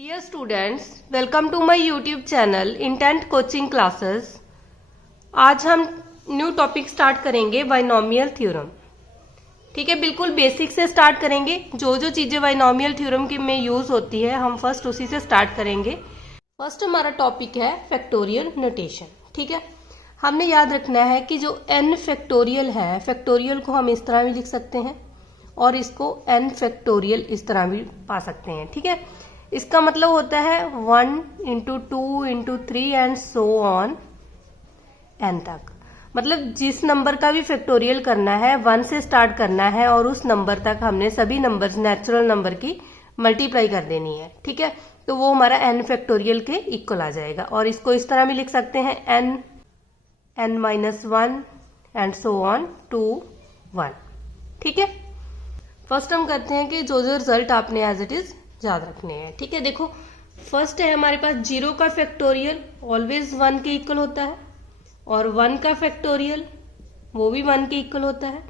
Dear students, welcome to my YouTube channel Intent Coaching Classes। आज हम new topic start करेंगे binomial theorem. ठीक है, बिल्कुल बेसिक से स्टार्ट करेंगे। जो जो चीजें बाइनोमियल थ्योरम की में यूज होती है हम फर्स्ट उसी से स्टार्ट करेंगे। फर्स्ट हमारा टॉपिक है फैक्टोरियल नोटेशन। ठीक है, हमने याद रखना है कि जो n फैक्टोरियल है, फैक्टोरियल को हम इस तरह भी लिख सकते हैं और इसको n फैक्टोरियल इस तरह भी पा सकते हैं। ठीक है, इसका मतलब होता है 1 into 2 into 3 and so on n तक। मतलब जिस नंबर का भी फैक्टोरियल करना है 1 से स्टार्ट करना है और उस नंबर तक हमने सभी नंबर्स नेचुरल नंबर की मल्टीप्लाई कर देनी है। ठीक है, तो वो हमारा n फैक्टोरियल के इक्वल आ जाएगा। और इसको इस तरह भी लिख सकते हैं n minus 1 and so on to 1। ठीक है, फर्स्ट हम करते हैं कि जो जो रिजल्ट आपने एज इट इज याद रखने हैं। ठीक है, देखो फर्स्ट है हमारे पास 0 का फैक्टोरियल ऑलवेज 1 के इक्वल होता है और 1 का फैक्टोरियल वो भी 1 के इक्वल होता है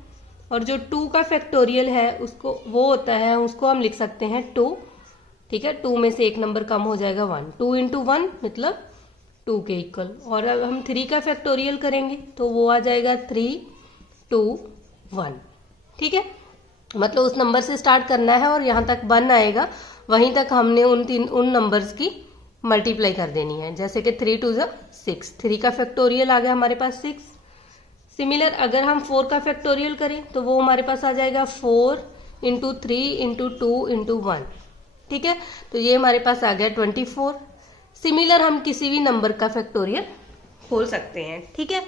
और जो 2 का फैक्टोरियल है उसको वो होता है, उसको हम लिख सकते हैं 2। ठीक है, 2 में से एक नंबर कम हो जाएगा 1। 2 इंटू 1 मतलब 2 के इक्वल। और अब हम 3 का फैक्टोरियल करेंगे तो वो आ जाएगा 3 2 1। ठीक है, मतलब उस नंबर से स्टार्ट करना है और यहाँ तक 1 आएगा, वहीं तक हमने उन नंबर्स की मल्टीप्लाई कर देनी है। जैसे कि 3 2 6, 3 का फैक्टोरियल आ गया हमारे पास 6। सिमिलर अगर हम 4 का फैक्टोरियल करें तो वो हमारे पास आ जाएगा 4 इंटू 3 इंटू 2 इंटू 1। ठीक है, तो ये हमारे पास आ गया 24। सिमिलर हम किसी भी नंबर का फैक्टोरियल खोल सकते हैं। ठीक है,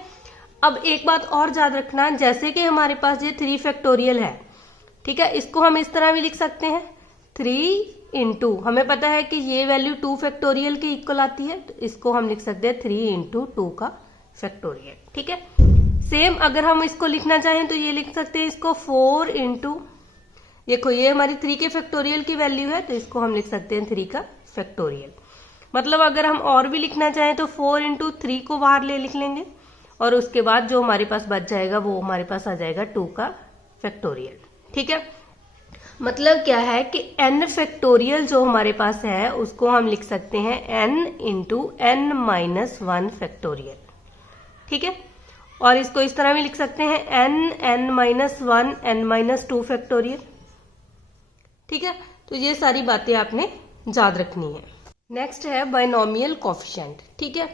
अब एक बात और याद रखना, जैसे कि हमारे पास ये 3 फैक्टोरियल है। ठीक है, इसको हम इस तरह भी लिख सकते हैं 3 इंटू, हमें पता है कि ये वैल्यू 2 फैक्टोरियल के इक्वल आती है, तो इसको हम लिख सकते हैं 3 इंटू 2 का फैक्टोरियल। ठीक है, सेम अगर हम इसको लिखना चाहें तो ये लिख सकते हैं इसको 4 इंटू, देखो ये हमारी 3 के फैक्टोरियल की वैल्यू है तो इसको हम लिख सकते हैं 3 का फैक्टोरियल। मतलब अगर हम और भी लिखना चाहें तो 4 इंटू 3 को बाहर लिख लेंगे और उसके बाद जो हमारे पास बच जाएगा वो हमारे पास आ जाएगा 2 का फैक्टोरियल। ठीक है, मतलब क्या है कि n फैक्टोरियल जो हमारे पास है उसको हम लिख सकते हैं n into n minus 1 factorial. ठीक है, और इसको इस तरह भी लिख सकते हैं n minus 1 n minus 2 factorial. ठीक है, तो ये सारी बातें आपने याद रखनी है। नेक्स्ट है बाइनोमियल कोफिशिएंट। ठीक है,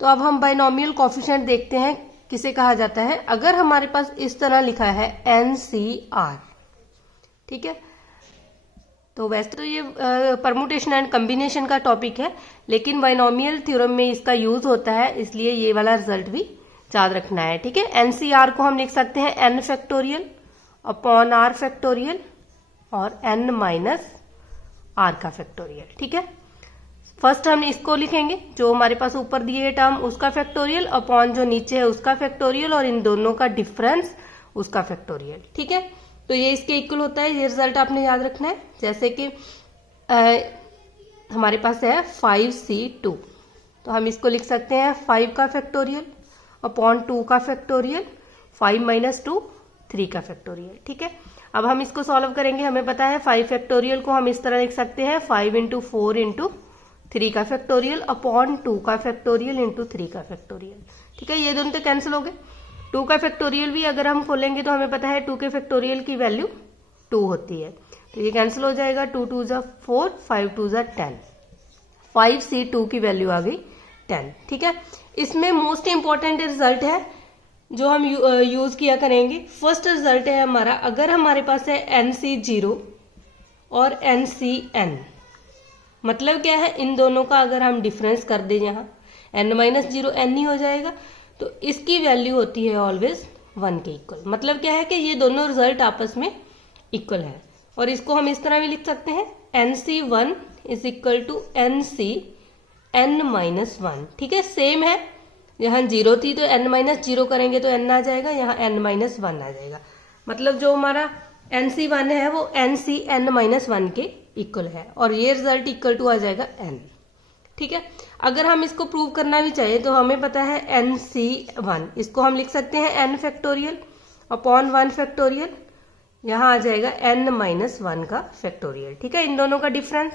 तो अब हम बाइनोमियल कोफिशिएंट देखते हैं किसे कहा जाता है। अगर हमारे पास इस तरह लिखा है NCR, ठीक है, तो वैसे तो ये परमुटेशन एंड कॉम्बिनेशन का टॉपिक है, लेकिन बाइनोमियल थ्योरम में इसका यूज होता है, इसलिए ये वाला रिजल्ट भी याद रखना है। ठीक है, NCR को हम लिख सकते हैं n factorial upon r factorial और n माइनस r का फैक्टोरियल। ठीक है, फर्स्ट हम इसको लिखेंगे जो हमारे पास ऊपर दिए टर्म उसका फैक्टोरियल अपॉन जो नीचे है उसका फैक्टोरियल और इन दोनों का डिफरेंस उसका फैक्टोरियल। ठीक है, तो ये इसके इक्वल होता है। ये रिजल्ट आपने याद रखना है। जैसे कि हमारे पास है 5C2, तो हम इसको लिख सकते हैं 5 का फैक्टोरियल अपॉन 2 का फैक्टोरियल, 5 माइनस 2 3 का फैक्टोरियल। ठीक है, अब हम इसको सॉल्व करेंगे। हमें पता है 5 फैक्टोरियल को हम इस तरह लिख सकते हैं 5 इंटू 4 इंटू 3 का फैक्टोरियल अपॉन 2 का फैक्टोरियल इंटू 3 का फैक्टोरियल। ठीक है, ये दोनों तो कैंसिल हो गए। 2 का फैक्टोरियल भी अगर हम खोलेंगे तो हमें पता है 2 के फैक्टोरियल की वैल्यू 2 होती है, तो ये कैंसिल हो जाएगा। 2 2 4, 5 2 10, 5C2 की वैल्यू आ गई 10। ठीक है, इसमें मोस्ट इंपॉर्टेंट रिजल्ट है जो हम यूज किया करेंगे। फर्स्ट रिजल्ट है हमारा, अगर हमारे पास है NC0 और NCN, मतलब क्या है, इन दोनों का अगर हम डिफरेंस कर दें यहाँ n माइनस 0 n ही हो जाएगा, तो इसकी वैल्यू होती है ऑलवेज 1 के इक्वल। मतलब क्या है कि ये दोनों रिजल्ट आपस में इक्वल है। और इसको हम इस तरह भी लिख सकते हैं NC1 is equal to NC n minus 1। ठीक है, सेम है, यहाँ 0 थी तो n माइनस 0 करेंगे तो n आ जाएगा, यहाँ n माइनस 1 आ जाएगा। मतलब जो हमारा NC1 है वो NC n माइनस 1 के इक्वल है और ये रिजल्ट इक्वल टू आ जाएगा n। ठीक है, अगर हम इसको प्रूव करना भी चाहे तो हमें पता है NC1, इसको हम लिख सकते हैं n फैक्टोरियल अपॉन 1 फैक्टोरियल, यहाँ आ जाएगा n माइनस 1 का फैक्टोरियल। ठीक है, इन दोनों का डिफरेंस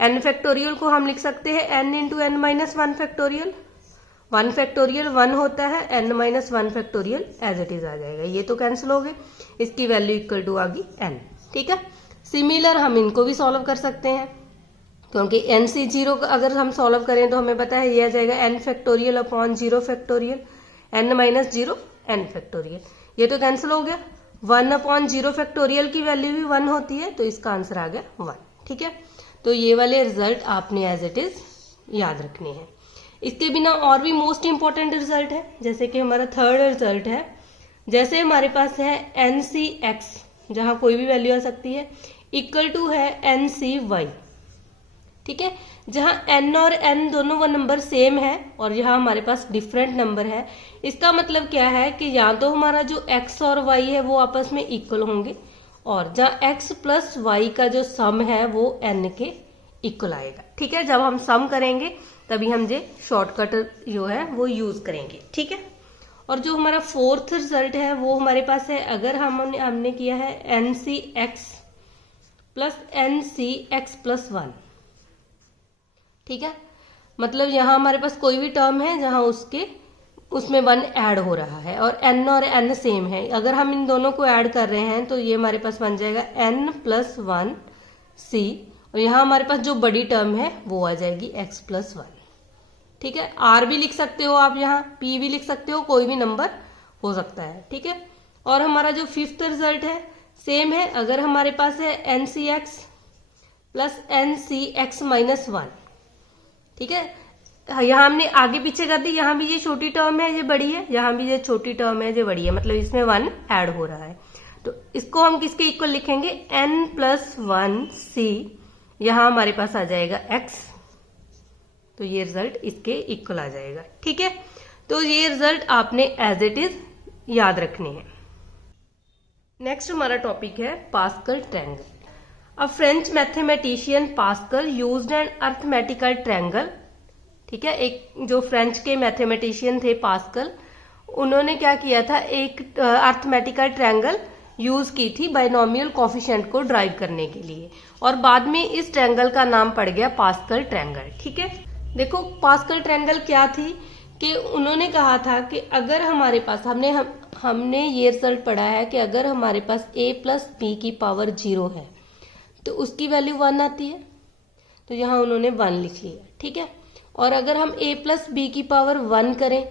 n फैक्टोरियल को हम लिख सकते हैं n into N minus one factorial. 1 factorial 1 होता है, n minus one factorial as it is आ जाएगा। ये तो कैंसिल हो गए, इसकी वैल्यू इक्वल टू आ गई n। ठीक है, सिमिलर हम इनको भी सॉल्व कर सकते हैं, क्योंकि NC0 अगर हम सॉल्व करें तो हमें पता है ये आ जाएगा n factorial upon 0 factorial, n minus 0 n factorial. ये तो कैंसिल हो गया। 1 अपॉन 0 फैक्टोरियल की वैल्यू भी 1 होती है, तो इसका आंसर आ गया 1। ठीक है, तो ये वाले रिजल्ट आपने एज इट इज याद रखने हैं। इसके बिना और भी मोस्ट इंपॉर्टेंट रिजल्ट है, जैसे कि हमारा थर्ड रिजल्ट है, जैसे हमारे पास है NCX, जहां कोई भी वैल्यू आ सकती है, इक्वल टू है NCY। ठीक है, जहां n और n दोनों वो नंबर सेम है और यहाँ हमारे पास डिफरेंट नंबर है। इसका मतलब क्या है कि या तो हमारा जो x और y है वो आपस में इक्वल होंगे, और जहाँ x प्लस y का जो सम है वो n के इक्वल आएगा। ठीक है, जब हम सम करेंगे तभी हम ये शॉर्टकट जो है वो यूज करेंगे। ठीक है, और जो हमारा फोर्थ रिजल्ट है वो हमारे पास है, अगर हमने किया है NCX प्लस NCX प्लस 1। ठीक है, मतलब यहाँ हमारे पास कोई भी टर्म है जहां उसमें 1 ऐड हो रहा है और n और n सेम है। अगर हम इन दोनों को ऐड कर रहे हैं तो ये हमारे पास बन जाएगा n प्लस 1 C, और यहाँ हमारे पास जो बड़ी टर्म है वो आ जाएगी x प्लस 1। ठीक है, r भी लिख सकते हो आप, यहाँ p भी लिख सकते हो, कोई भी नंबर हो सकता है। ठीक है, और हमारा जो फिफ्थ रिजल्ट है सेम है, अगर हमारे पास है NCX प्लस NCX माइनस 1। ठीक है, यहाँ हमने आगे पीछे कर दी, यहाँ भी ये छोटी टर्म है ये बड़ी है, यहाँ भी ये छोटी टर्म है ये बड़ी है, मतलब इसमें 1 ऐड हो रहा है। तो इसको हम किसके इक्वल लिखेंगे, n प्लस 1 C, यहाँ हमारे पास आ जाएगा x, तो ये रिजल्ट इसके इक्वल आ जाएगा। ठीक है, तो ये रिजल्ट आपने एज इट इज याद रखने हैं। नेक्स्ट हमारा टॉपिक है pascal triangle. A French mathematician pascal used N arithmetical triangle. ठीक है, एक जो फ्रेंच के मैथमेटिशियन थे पास्कल, उन्होंने क्या किया था, एक अर्थमेटिकल ट्रायंगल यूज की थी बाइनोमियल कोफिशिएंट को ड्राइव करने के लिए, और बाद में इस ट्रायंगल का नाम पड़ गया पास्कल ट्रायंगल। ठीक है, देखो पास्कल ट्रायंगल क्या थी कि उन्होंने कहा था कि अगर हमारे पास हमने ये रिजल्ट पढ़ा है कि अगर हमारे पास a प्लस बी की पावर 0 है तो उसकी वैल्यू 1 आती है, तो यहाँ उन्होंने 1 लिख लिया। ठीक है, और अगर हम a प्लस बी की पावर 1 करें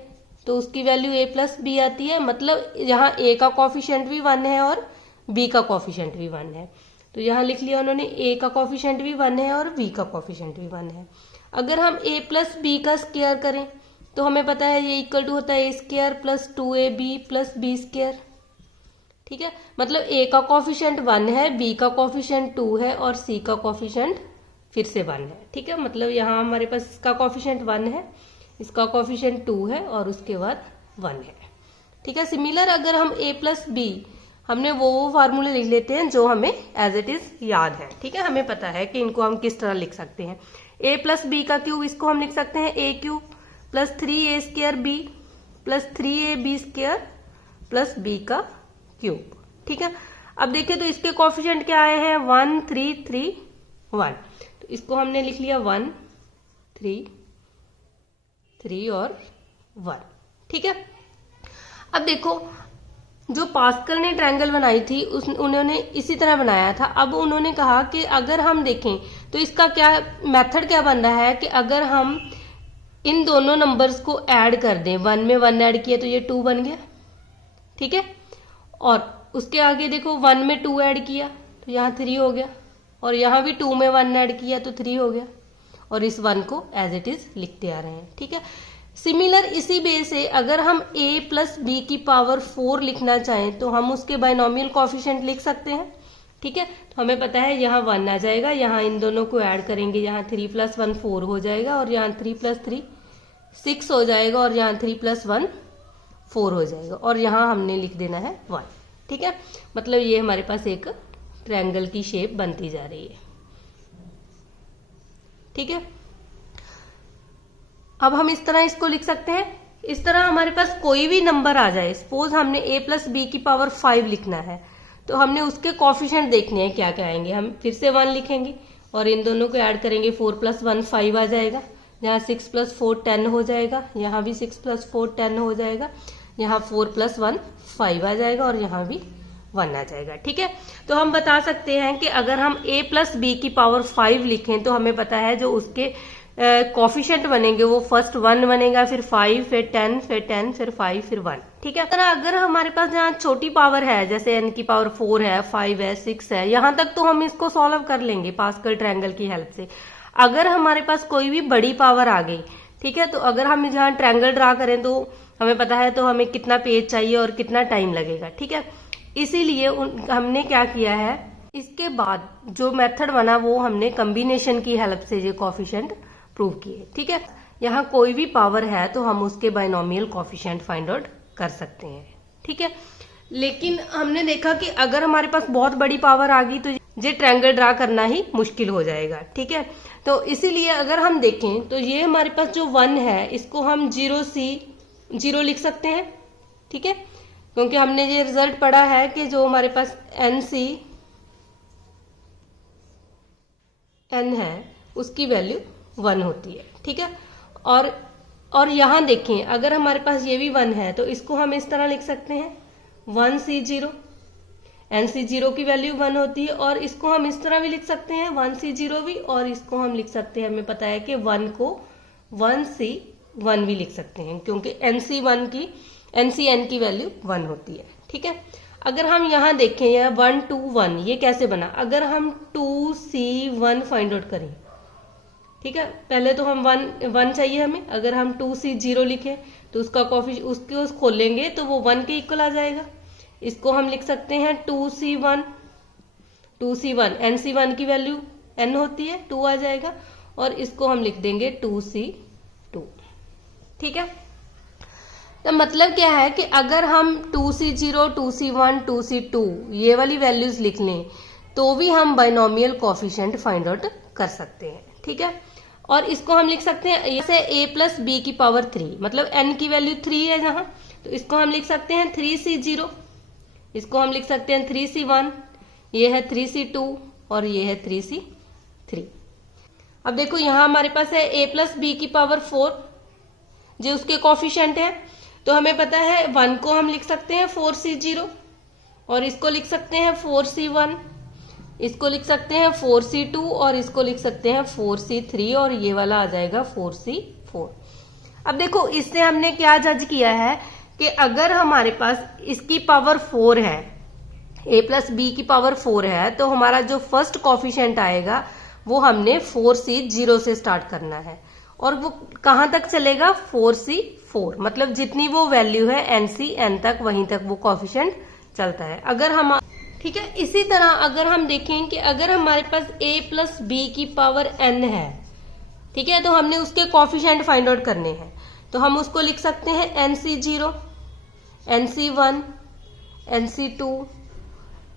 तो उसकी वैल्यू a प्लस बी आती है, मतलब यहाँ a का कॉफिशिएंट भी 1 है और b का कॉफिशिएंट भी 1 है, तो यहाँ लिख लिया उन्होंने a का कॉफिशिएंट भी 1 है और b का कॉफिशिएंट भी 1 है। अगर हम a प्लस बी का स्क्वायर करें तो हमें पता है ये इक्वल टू होता है a square plus 2ab plus b square. ठीक है, मतलब a का कॉफिशिएंट 1 है, b का कॉफिशिएंट 2 है और c का कॉफिशिएंट फिर से 1 है। ठीक है, मतलब यहाँ हमारे पास इसका कॉफिशिएंट 1 है, इसका कॉफिशिएंट 2 है और उसके बाद 1 है। ठीक है, सिमिलर अगर हम a प्लस बी, हमने वो फार्मूले लिख लेते हैं जो हमें एज इट इज याद है। ठीक है, हमें पता है कि इनको हम किस तरह लिख सकते हैं। a प्लस बी का क्यूब, इसको हम लिख सकते हैं a cube plus 3a square b plus 3ab square plus b का क्यूब। ठीक है, अब देखिए तो इसके कॉफिशिएंट क्या आए हैं, 1 3 3 1, तो इसको हमने लिख लिया 1 3 3 और 1। ठीक है, अब देखो जो पास्कल ने ट्रायंगल बनाई थी उन्होंने इसी तरह बनाया था। अब उन्होंने कहा कि अगर हम देखें तो इसका क्या मेथड क्या बन रहा है कि अगर हम इन दोनों नंबर्स को ऐड कर दें, 1 में 1 ऐड किया तो ये 2 बन गया। ठीक है, और उसके आगे देखो 1 में 2 ऐड किया तो यहाँ 3 हो गया, और यहाँ भी 2 में 1 ऐड किया तो 3 हो गया, और इस 1 को एज इट इज लिखते आ रहे हैं। ठीक है, सिमिलर इसी बेस से अगर हम a प्लस बी की पावर 4 लिखना चाहें तो हम उसके बाइनोमियल कोफिशिएंट लिख सकते हैं। ठीक है, तो हमें पता है यहाँ 1 आ जाएगा, यहाँ इन दोनों को ऐड करेंगे, यहाँ 3 प्लस 1 4 हो जाएगा, और यहाँ 3 प्लस 3 6 हो जाएगा, और यहाँ 3 प्लस 1 4 हो जाएगा, और यहाँ हमने लिख देना है 1। ठीक है, मतलब ये हमारे पास एक ट्रायंगल की शेप बनती जा रही है। ठीक है, अब हम इस तरह इसको लिख सकते हैं। इस तरह हमारे पास कोई भी नंबर आ जाए, सपोज हमने a प्लस बी की पावर 5 लिखना है, तो हमने उसके कॉफिशिएंट देखने हैं क्या क्या आएंगे। हम फिर से 1 लिखेंगे, और इन दोनों को ऐड करेंगे 4 + 1 5 आ जाएगा। यहाँ 6 + 4 10 हो जाएगा, यहाँ भी 6 + 4 10 हो जाएगा, यहाँ 4 + 1 5 आ जाएगा और यहाँ भी 1 आ जाएगा। ठीक है, तो हम बता सकते हैं कि अगर हम a + b की पावर 5 लिखें तो हमें पता है जो उसके कोफिशिएंट बनेंगे वो फर्स्ट 1 बनेगा, फिर 5, फिर 10, फिर 10, फिर 5, फिर 1। ठीक है, अगर हमारे पास जहाँ छोटी पावर है जैसे n की पावर 4 है, 5 है, 6 है, यहाँ तक तो हम इसको सॉल्व कर लेंगे पास्कल ट्रायंगल की हेल्प से। अगर हमारे पास कोई भी बड़ी पावर आ गई, ठीक है, तो अगर हम जहाँ ट्रायंगल ड्रा करें तो हमें पता है तो हमें कितना पेज चाहिए और कितना टाइम लगेगा। ठीक है, इसीलिए हमने क्या किया है, इसके बाद जो मेथड बना वो हमने कॉम्बिनेशन की हेल्प से ये कोफिशिएंट प्रूव किए। ठीक है, यहाँ कोई भी पावर है तो हम उसके बाइनोमियल कोफिशिएंट फाइंड आउट कर सकते हैं। ठीक है, लेकिन हमने देखा कि अगर हमारे पास बहुत बड़ी पावर आ गई तो ये ट्रायंगल ड्रा करना ही मुश्किल हो जाएगा। ठीक है, तो इसीलिए अगर हम देखें तो ये हमारे पास जो 1 है इसको हम 0 लिख सकते हैं। ठीक है, क्योंकि हमने ये रिजल्ट पढ़ा है कि जो हमारे पास n है उसकी वैल्यू 1 होती है। ठीक है, और यहाँ देखें अगर हमारे पास ये भी 1 है तो इसको हम इस तरह लिख सकते हैं 1c0, nc0 की वैल्यू 1 होती है, और इसको हम इस तरह भी लिख सकते हैं 1c0 भी, और इसको हम लिख सकते हैं, हमें पता है कि 1 को 1c1 भी लिख सकते हैं क्योंकि ncn की वैल्यू 1 होती है। ठीक है, अगर हम यहाँ देखें यह 1 2 1 ये कैसे बना, अगर हम 2c1 फाइंड आउट करें, ठीक है, पहले तो हम 1 चाहिए हमें, अगर हम 2c0 लिखें तो उसका उसको खोलेंगे तो वो 1 के इक्वल आ जाएगा। इसको हम लिख सकते हैं 2c1 nc1 की वैल्यू n होती है 2 आ जाएगा, और इसको हम लिख देंगे 2c2। ठीक है, तो मतलब क्या है कि अगर हम 2c0 2c1 2c2 ये वाली वैल्यूज लिख लें तो भी हम बाइनोमियल कोफिशिएंट फाइंड आउट कर सकते हैं। ठीक है, और इसको हम लिख सकते हैं जैसे a + b की पावर 3, मतलब n की वैल्यू 3 है जहां, तो इसको हम लिख सकते हैं 3c0, इसको हम लिख सकते हैं 3c1, ये है 3c2 और ये है 3c3। अब देखो यहां हमारे पास है a + b की पावर 4 जो उसके कोफिशिएंट है, तो हमें पता है 1 को हम लिख सकते हैं 4c0, और इसको लिख सकते हैं 4c1, इसको लिख सकते हैं 4c2, और इसको लिख सकते हैं 4c3, और ये वाला आ जाएगा 4c4। अब देखो इससे हमने क्या जज किया है कि अगर हमारे पास इसकी पावर 4 है, a + b की पावर 4 है, तो हमारा जो फर्स्ट कोफिशिएंट आएगा वो हमने 4c0 से स्टार्ट करना है, और वो कहां तक चलेगा 4c4, मतलब जितनी वो वैल्यू है n तक वहीं तक वो कोफिशिएंट चलता है। अगर हम ठीक है, इसी तरह अगर हम देखें कि अगर हमारे पास a + b की पावर n है, ठीक है, तो हमने उसके कोफिशिएंट फाइंड आउट करने हैं, तो हम उसको लिख सकते हैं nc0 nc1 nc2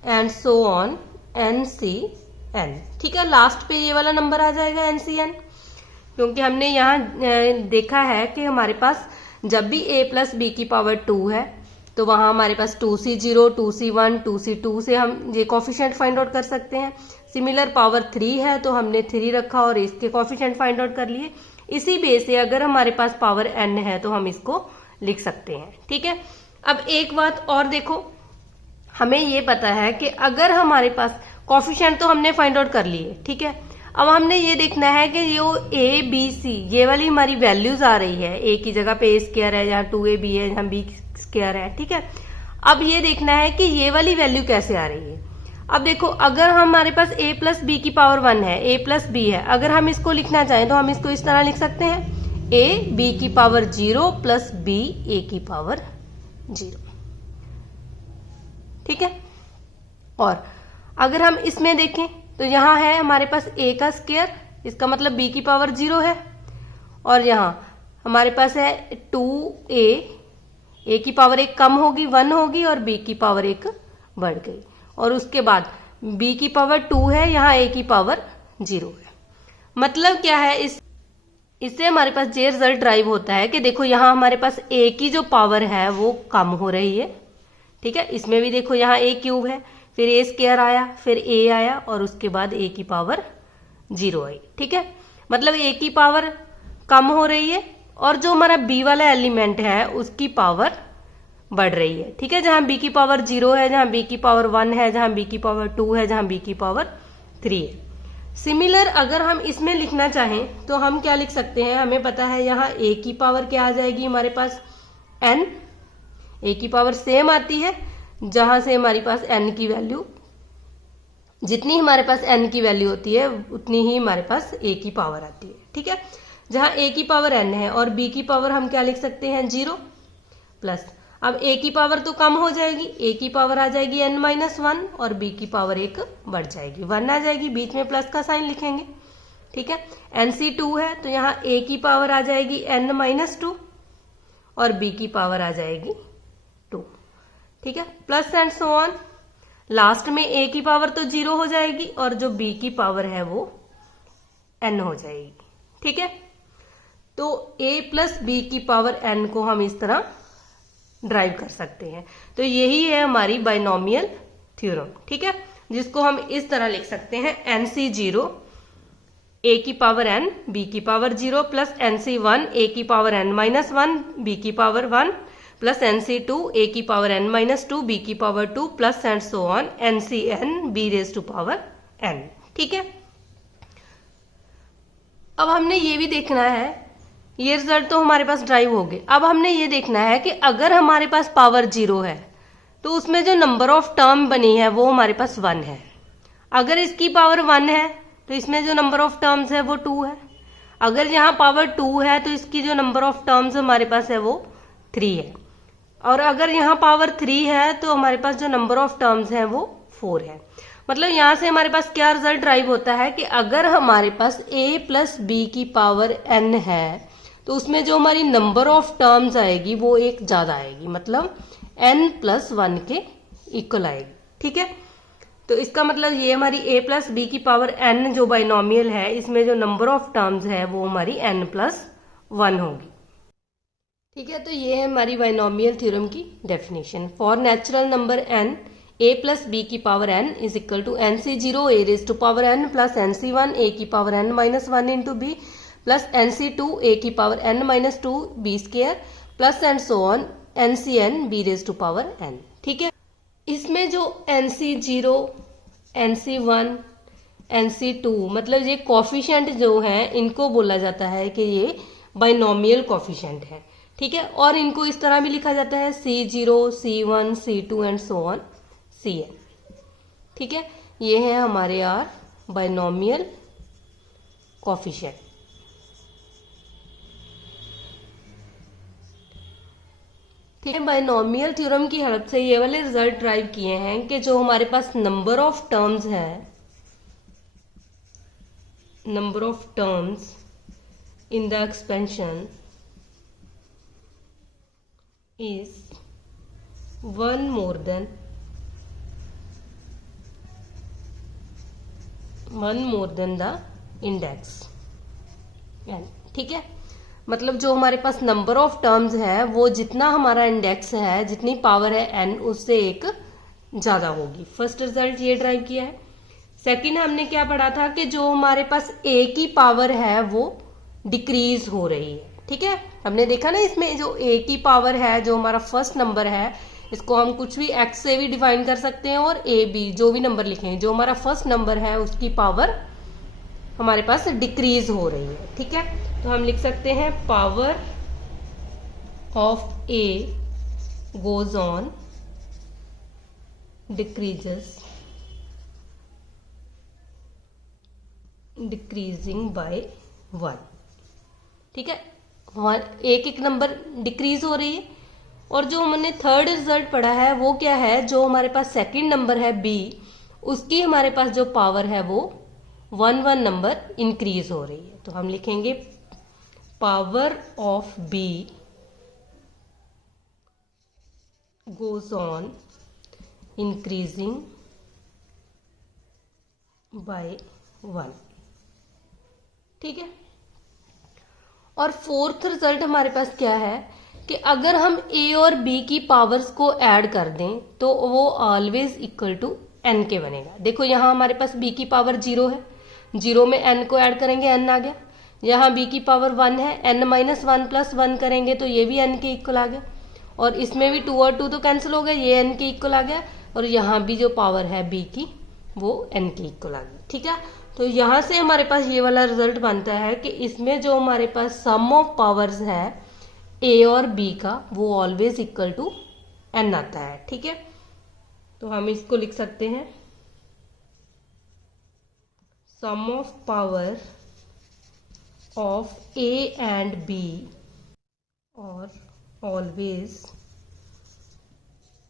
and so on ncn। ठीक है, लास्ट पे ये वाला नंबर आ जाएगा ncn, क्योंकि हमने यहाँ देखा है कि हमारे पास जब भी a + b की पावर 2 है तो वहां हमारे पास 2c0 2c1 2c2 से हम ये कोफिशिएंट फाइंड आउट कर सकते हैं। सिमिलर पावर 3 है तो हमने 3 रखा और इसके कोफिशिएंट फाइंड आउट कर लिए। इसी बेस से अगर हमारे पास पावर n है तो हम इसको लिख सकते हैं। ठीक है, अब एक बात और देखो, हमें ये पता है कि अगर हमारे पास कोफिशिएंट तो हमने फाइंड आउट कर लिए, ठीक है, अब हमने ये देखना है कि जो a b c ये वाली हमारी वैल्यूज आ रही है, a की जगह पे a² है, जहाँ 2ab है, जहाँ b² है, ठीक है, अब ये देखना है कि ये वाली वैल्यू कैसे आ रही है। अब देखो अगर हमारे पास a + b की पावर 1 है, a + b है, अगर हम इसको लिखना चाहें तो हम इसको इस तरह लिख सकते हैं a b की पावर 0 + b a की पावर 0। ठीक है, और अगर हम इसमें देखें तो यहाँ है हमारे पास a का स्क्वायर, इसका मतलब b की पावर 0 है, और यहाँ हमारे पास है 2a, a की पावर 1 कम होगी 1 होगी और b की पावर 1 बढ़ गई, और उसके बाद b की पावर 2 है, यहाँ a की पावर 0 है। मतलब क्या है, इससे हमारे पास ये रिजल्ट ड्राइव होता है कि देखो यहाँ हमारे पास a की जो पावर है वो कम हो रही है। ठीक है, इसमें भी देखो यहाँ a³ है, फिर a² आया, फिर a आया, और उसके बाद a की पावर 0 आई। ठीक है, मतलब a की पावर कम हो रही है और जो हमारा b वाला एलिमेंट है उसकी पावर बढ़ रही है। ठीक है, जहां b की पावर 0 है, जहां b की पावर 1 है, जहां b की पावर 2 है, जहां b की पावर 3 है। सिमिलर अगर हम इसमें लिखना चाहें तो हम क्या लिख सकते हैं, हमें पता है यहाँ a की पावर क्या आ जाएगी हमारे पास n, a की पावर सेम आती है जहां से हमारे पास n की वैल्यू, जितनी हमारे पास n की वैल्यू होती है उतनी ही हमारे पास a की पावर आती है। ठीक है, जहां a की पावर n है और b की पावर हम क्या लिख सकते हैं 0 प्लस, अब a की पावर तो कम हो जाएगी, a की पावर आ जाएगी n-1 और b की पावर 1 बढ़ जाएगी, 1 आ जाएगी, बीच में प्लस का साइन लिखेंगे। ठीक है, nc2 है तो यहाँ a की पावर आ जाएगी n-2 और b की पावर आ जाएगी 2। ठीक है, plus and so on, last में a की पावर तो 0 हो जाएगी और जो b की पावर है वो n हो जाएगी। ठीक है, तो a प्लस b की पावर n को हम इस तरह ड्राइव कर सकते हैं। तो यही है हमारी बाइनोमियल थ्योरम। ठीक है, जिसको हम इस तरह लिख सकते हैं nc0 a की पावर n b की पावर 0 प्लस nc1 a की पावर n-1 b की पावर 1 प्लस nc2 a की पावर n-2 b की power 2 plus and so on ncn b raise to power n। ठीक है, अब हमने ये भी देखना है, ये रिजल्ट तो हमारे पास ड्राइव हो गए। अब हमने ये देखना है कि अगर हमारे पास पावर 0 है तो उसमें जो नंबर ऑफ टर्म बनी है वो हमारे पास 1 है। अगर इसकी पावर 1 है तो इसमें जो नंबर ऑफ टर्म्स है वो 2 है। अगर यहाँ पावर 2 है तो इसकी जो नंबर ऑफ टर्म्स हमारे पास है वो 3 है। और अगर यहाँ पावर 3 है तो हमारे पास जो नंबर ऑफ टर्म्स है वो 4 है। मतलब यहाँ से हमारे पास क्या रिजल्ट ड्राइव होता है कि अगर हमारे पास a प्लस b की पावर n है तो उसमें जो हमारी नंबर ऑफ टर्म्स आएगी वो एक ज्यादा आएगी, मतलब n प्लस 1 के इक्वल आएगी। ठीक है, तो इसका मतलब ये हमारी a प्लस b की पावर n जो बाइनोमियल है इसमें जो नंबर ऑफ टर्म्स है वो हमारी n प्लस 1 होगी। ठीक है, तो ये है हमारी बाइनोमियल थ्योरम की definition. For natural number n a plus b की power n is equal to nc0 a raise to power n plus nc1 a की power n-1 into b plus nc2 a की power n-2 b square plus and so on ncn b raise to power n। ठीक है, इसमें जो nc0 nc1 nc2 मतलब ये coefficient जो हैं इनको बोला जाता है कि ये बाइनोमियल कोफिशिएंट है। ठीक है, और इनको इस तरह भी लिखा जाता है c0 c1 c2 and so on cn। ठीक है, ये है हमारे यार बाइनोमियल कोफिशिएंट। ठीक है, बाइनोमियल थ्योरम की हेल्प से ये वाले रिजल्ट ड्राइव किए हैं कि जो हमारे पास नंबर ऑफ टर्म्स है, number of terms in the expansion is 1 more than the index n। ठीक है, मतलब जो हमारे पास नंबर ऑफ टर्म्स है वो जितना हमारा इंडेक्स है, जितनी पावर है n उससे एक ज्यादा होगी। फर्स्ट रिजल्ट ये ड्राइव किया है। सेकंड हमने क्या पढ़ा था कि जो हमारे पास a की पावर है वो डिक्रीज हो रही है। ठीक है, हमने देखा ना इसमें जो a की पावर है, जो हमारा फर्स्ट नंबर है, इसको हम कुछ भी x से भी डिफाइन कर सकते हैं और a b जो भी नंबर लिखें, जो हमारा फर्स्ट नंबर है उसकी पावर हमारे पास डिक्रीज हो रही है। ठीक है, तो हम लिख सकते हैं power of a goes on decreasing by 1। ठीक है, एक एक नंबर डिक्रीज हो रही है। और जो हमने थर्ड रिजल्ट पढ़ा है वो क्या है, जो हमारे पास सेकंड नंबर है b, उसकी हमारे पास जो पावर है वो 1 नंबर इंक्रीज हो रही है। तो हम लिखेंगे power of b goes on increasing by 1। ठीक है, और फोर्थ रिजल्ट हमारे पास क्या है कि अगर हम a और b की पावर्स को ऐड कर दें तो वो ऑलवेज इक्वल टू n के बनेगा। देखो यहाँ हमारे पास b की पावर 0 है जीरो में n को ऐड करेंगे n आ गया, यहाँ b की पावर 1 है, n माइनस 1 प्लस 1 करेंगे तो ये भी n के इक्वल आ गया, और इसमें भी 2 और 2 तो कैंसिल हो गए, ये n के इक्वल आ गया, और यहाँ भी जो पावर है b की वो n के इक्वल आ गई। ठीक है, तो यहाँ से हमारे पास ये वाला रिजल्ट बनता है कि इसमें जो हमारे पास सम ऑफ पावर्स है a और b का वो ऑलवेज इक्वल टू n आता है। ठीक है, तो हम इसको लिख सकते हैं sum of power of a and b और ऑलवेज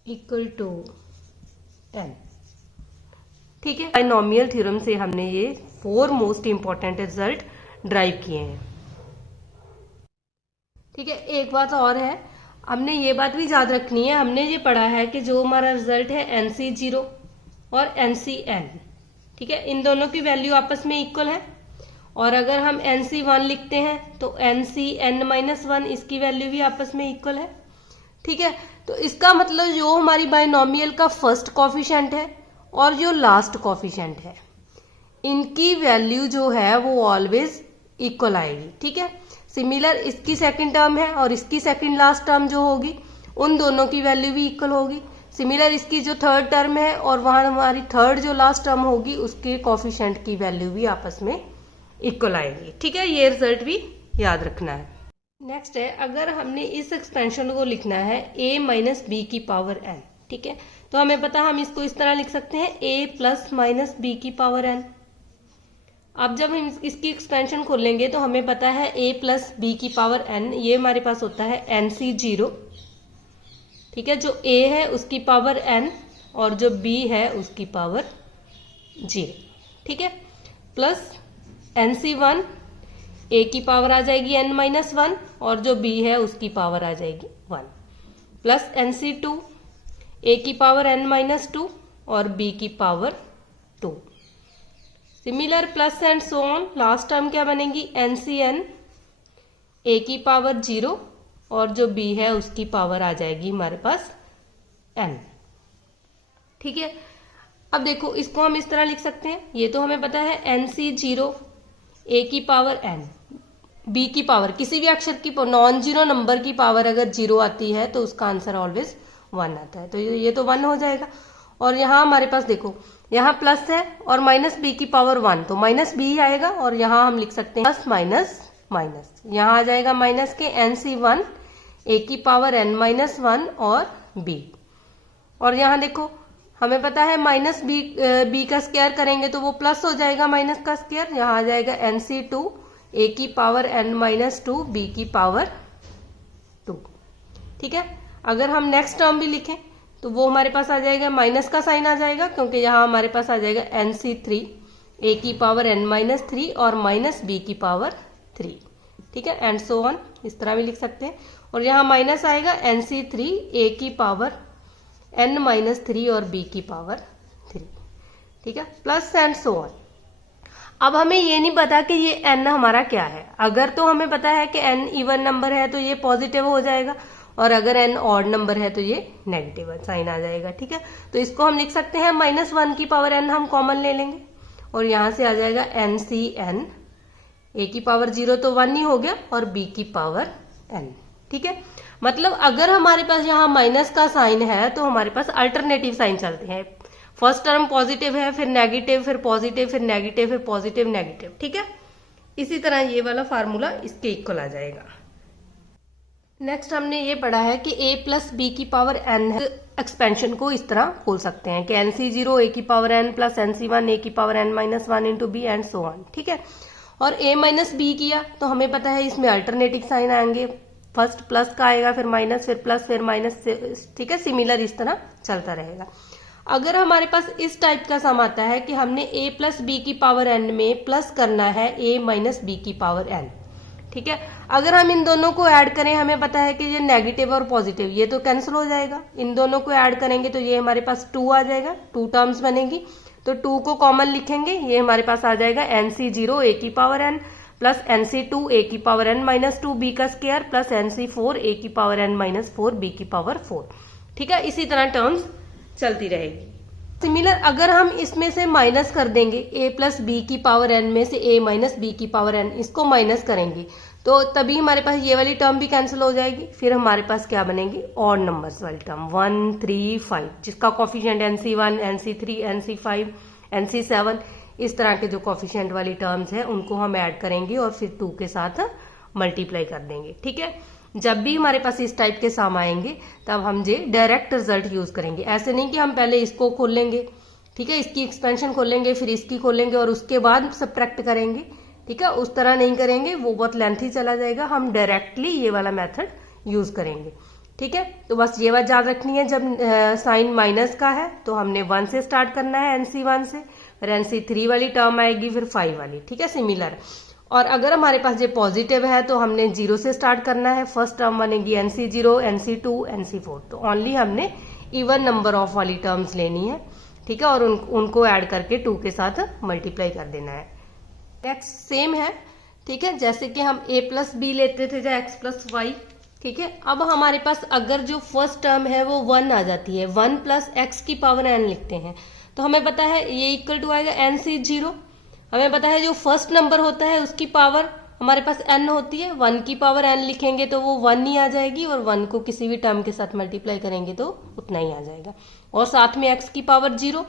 इक्वल टू n। ठीक है, बाइनोमियल थ्योरम से हमने ये 4 मोस्ट इंपॉर्टेंट रिजल्ट ड्राइव किए हैं। ठीक है, एक बात और है, हमने ये बात भी याद रखनी है, हमने ये पढ़ा है कि जो हमारा रिजल्ट है NC0 और NCN, ठीक है, इन दोनों की वैल्यू आपस में इक्वल है, और अगर हम NC1 लिखते हैं तो NCN-1 इसकी वैल्यू भी आपस में इक्वल है। ठीक है, तो इसका मतलब जो हमारी बाइनोमियल का फर्स्ट कोफिशिएंट है और जो लास्ट कोफिशिएंट है, इनकी वैल्यू जो है वो ऑलवेज इक्वल आएगी। ठीक है, सिमिलर इसकी सेकंड टर्म है और इसकी सेकंड लास्ट टर्म जो होगी उन दोनों की वैल्यू भी इक्वल होगी। सिमिलर इसकी जो थर्ड टर्म है और वहां हमारी थर्ड जो लास्ट टर्म होगी उसके कोफिशिएंट की वैल्यू भी आपस में इक्वल आएगी। ठीक है, ये रिजल्ट भी याद रखना है। नेक्स्ट है, अगर हमने इस एक्सपेंशन को लिखना है a माइनस बी की पावर n, ठीक है, तो हमें पता हम इसको इस तरह लिख सकते हैं a प्लस माइनस बी की पावर n। अब जब हम इसकी एक्सपेंशन खोलेंगे तो हमें पता है a प्लस बी की पावर n, ये हमारे पास होता है NC0। ठीक है, जो a है उसकी पावर n और जो b है उसकी पावर 0। ठीक है, प्लस NC1 a की पावर आ जाएगी n माइनस 1 और जो b है उसकी पावर आ जाएगी 1, प्लस NC2 a की पावर n माइनस 2 और b की power 2। Similar plus and so on, last term क्या बनेगी NCN a की पावर 0 और जो b है उसकी पावर आ जाएगी हमारे पास n। ठीक है, अब देखो इसको हम इस तरह लिख सकते हैं, ये तो हमें पता है NC0 a की पावर n, b की पावर किसी भी अक्षर की नॉन जीरो नंबर की पावर अगर 0 आती है तो उसका आंसर ऑलवेज 1 आता है, तो ये तो 1 हो जाएगा। और यहाँ हमारे पास देखो यहाँ प्लस है और माइनस बी की पावर 1, तो माइनस बी आएगा, और यहाँ हम लिख सकते हैं प्लस माइनस माइनस, यहाँ आ जाएगा माइनस के NC1 a की पावर n माइनस 1 और b। और यहाँ देखो हमें पता है माइनस बी का स्क्वायर करेंगे तो वो प्लस हो जाएगा माइनस का स्क्वायर, यहाँ आ जाएगा NC2 a की पावर n माइनस 2 b की पावर 2। ठीक है, अगर हम नेक्स्ट टर्म भी लिखें तो वो हमारे पास आ जाएगा माइनस का साइन आ जाएगा, क्योंकि यहाँ हमारे पास आ जाएगा NC3 a की पावर n माइनस 3 और माइनस b की पावर 3। ठीक है, एंड सो ऑन, इस तरह भी लिख सकते हैं। और यहाँ माइनस आएगा NC3 a की पावर n माइनस 3 और b की पावर 3। ठीक है, प्लस एंड सो ऑन। अब हमें ये नहीं पता कि ये n हमारा क्या है, अगर तो हमें पता है कि n इवन नंबर है तो ये पॉजिटिव हो जाएगा, और अगर n ऑड नंबर है तो ये नेगेटिव साइन आ जाएगा। ठीक है, तो इसको हम लिख सकते हैं -1 की पावर n हम कॉमन ले लेंगे, और यहाँ से आ जाएगा NCN a की पावर 0 तो 1 ही हो गया और b की पावर n। ठीक है, मतलब अगर हमारे पास यहाँ माइनस का साइन है तो हमारे पास अल्टरनेटिव साइन चलते हैं, फर्स्ट टर्म पॉजिटिव है, फिर नेगेटिव, फिर पॉजिटिव, फिर नेगेटिव, फिर पॉजिटिव नेगेटिव। ठीक है, इसी तरह ये वाला फार्मूला इसके इक्वल आ जाएगा। नेक्स्ट हमने ये पढ़ा है कि a प्लस बी की पावर n है, एक्सपेंशन को इस तरह खोल सकते हैं कि NC0 a की power n plus NC1 a की power n minus 1 into B and so on. ठीक है, और a माइनस बी किया तो हमें पता है इसमें अल्टरनेटिव साइन आएंगे, फर्स्ट प्लस का आएगा, फिर माइनस, फिर प्लस, फिर माइनस। ठीक है, सिमिलर इस तरह चलता रहेगा। अगर हमारे पास इस टाइप का सम आता है कि हमने a प्लस बी की पावर n में प्लस करना है a माइनस बी की पावर n। ठीक है, अगर हम इन दोनों को ऐड करें, हमें पता है कि ये नेगेटिव और पॉजिटिव ये तो कैंसिल हो जाएगा, इन दोनों को ऐड करेंगे तो ये हमारे पास 2 आ जाएगा, 2 टर्म्स बनेगी, तो 2 को कॉमन लिखेंगे, ये हमारे पास आ जाएगा NC0 a की power n plus NC2 a की पावर n माइनस 2 b का स्क्वायर प्लस NC4 a की पावर n माइनस 4 b की पावर 4। ठीक है, इसी तरह टर्म्स चलती रहेगी। सिमिलर अगर हम इसमें से माइनस कर देंगे a प्लस बी की पावर n में से a माइनस बी की पावर n, इसको माइनस करेंगे तो तभी हमारे पास ये वाली टर्म भी कैंसिल हो जाएगी। फिर हमारे पास क्या बनेगी, ऑड नंबर्स वाली टर्म 1 3 5 जिसका coefficient NC1 NC3 NC5 NC7 इस तरह के जो कॉफिशिएंट वाली टर्म्स है उनको हम ऐड करेंगे और फिर 2 के साथ मल्टीप्लाई कर देंगे। ठीक है, जब भी हमारे पास इस टाइप के सम आएंगे तब हम जे डायरेक्ट रिजल्ट यूज करेंगे। ऐसे नहीं कि हम पहले इसको खोल लेंगे, ठीक है, इसकी एक्सपेंशन खोलेंगे फिर इसकी खोलेंगे और उसके बाद सब्ट्रैक्ट करेंगे। ठीक है, उस तरह नहीं करेंगे, वो बहुत लेंथी चला जाएगा। हम डायरेक्टली ये वाला मेथड यूज करेंगे। ठीक है, तो बस ये बात याद रखनी है, जब साइन माइनस का है तो हमने 1 से स्टार्ट करना है, NC1 से, फिर NC3 वाली टर्म आएगी, फिर 5 वाली। ठीक है, सिमिलर। और अगर हमारे पास ये पॉजिटिव है तो हमने 0 से स्टार्ट करना है। फर्स्ट टर्म बनेगी NC0 NC2 NC4। तो ओनली हमने इवन नंबर ऑफ वाली टर्म्स लेनी है। ठीक है, और उनको ऐड करके 2 के साथ मल्टीप्लाई कर देना है। नेक्स्ट सेम है। ठीक है, जैसे कि हम a प्लस बी लेते थे या x प्लस वाई। ठीक है, अब हमारे पास अगर जो फर्स्ट टर्म है वो 1 आ जाती है, 1 प्लस x की पावर n लिखते हैं, तो हमें पता है ये इक्वल टू आएगा NC0। हमें पता है जो फर्स्ट नंबर होता है उसकी पावर हमारे पास n होती है, 1 की पावर n लिखेंगे तो वो 1 ही आ जाएगी, और 1 को किसी भी टर्म के साथ मल्टीप्लाई करेंगे तो उतना ही आ जाएगा। और साथ में x की पावर 0,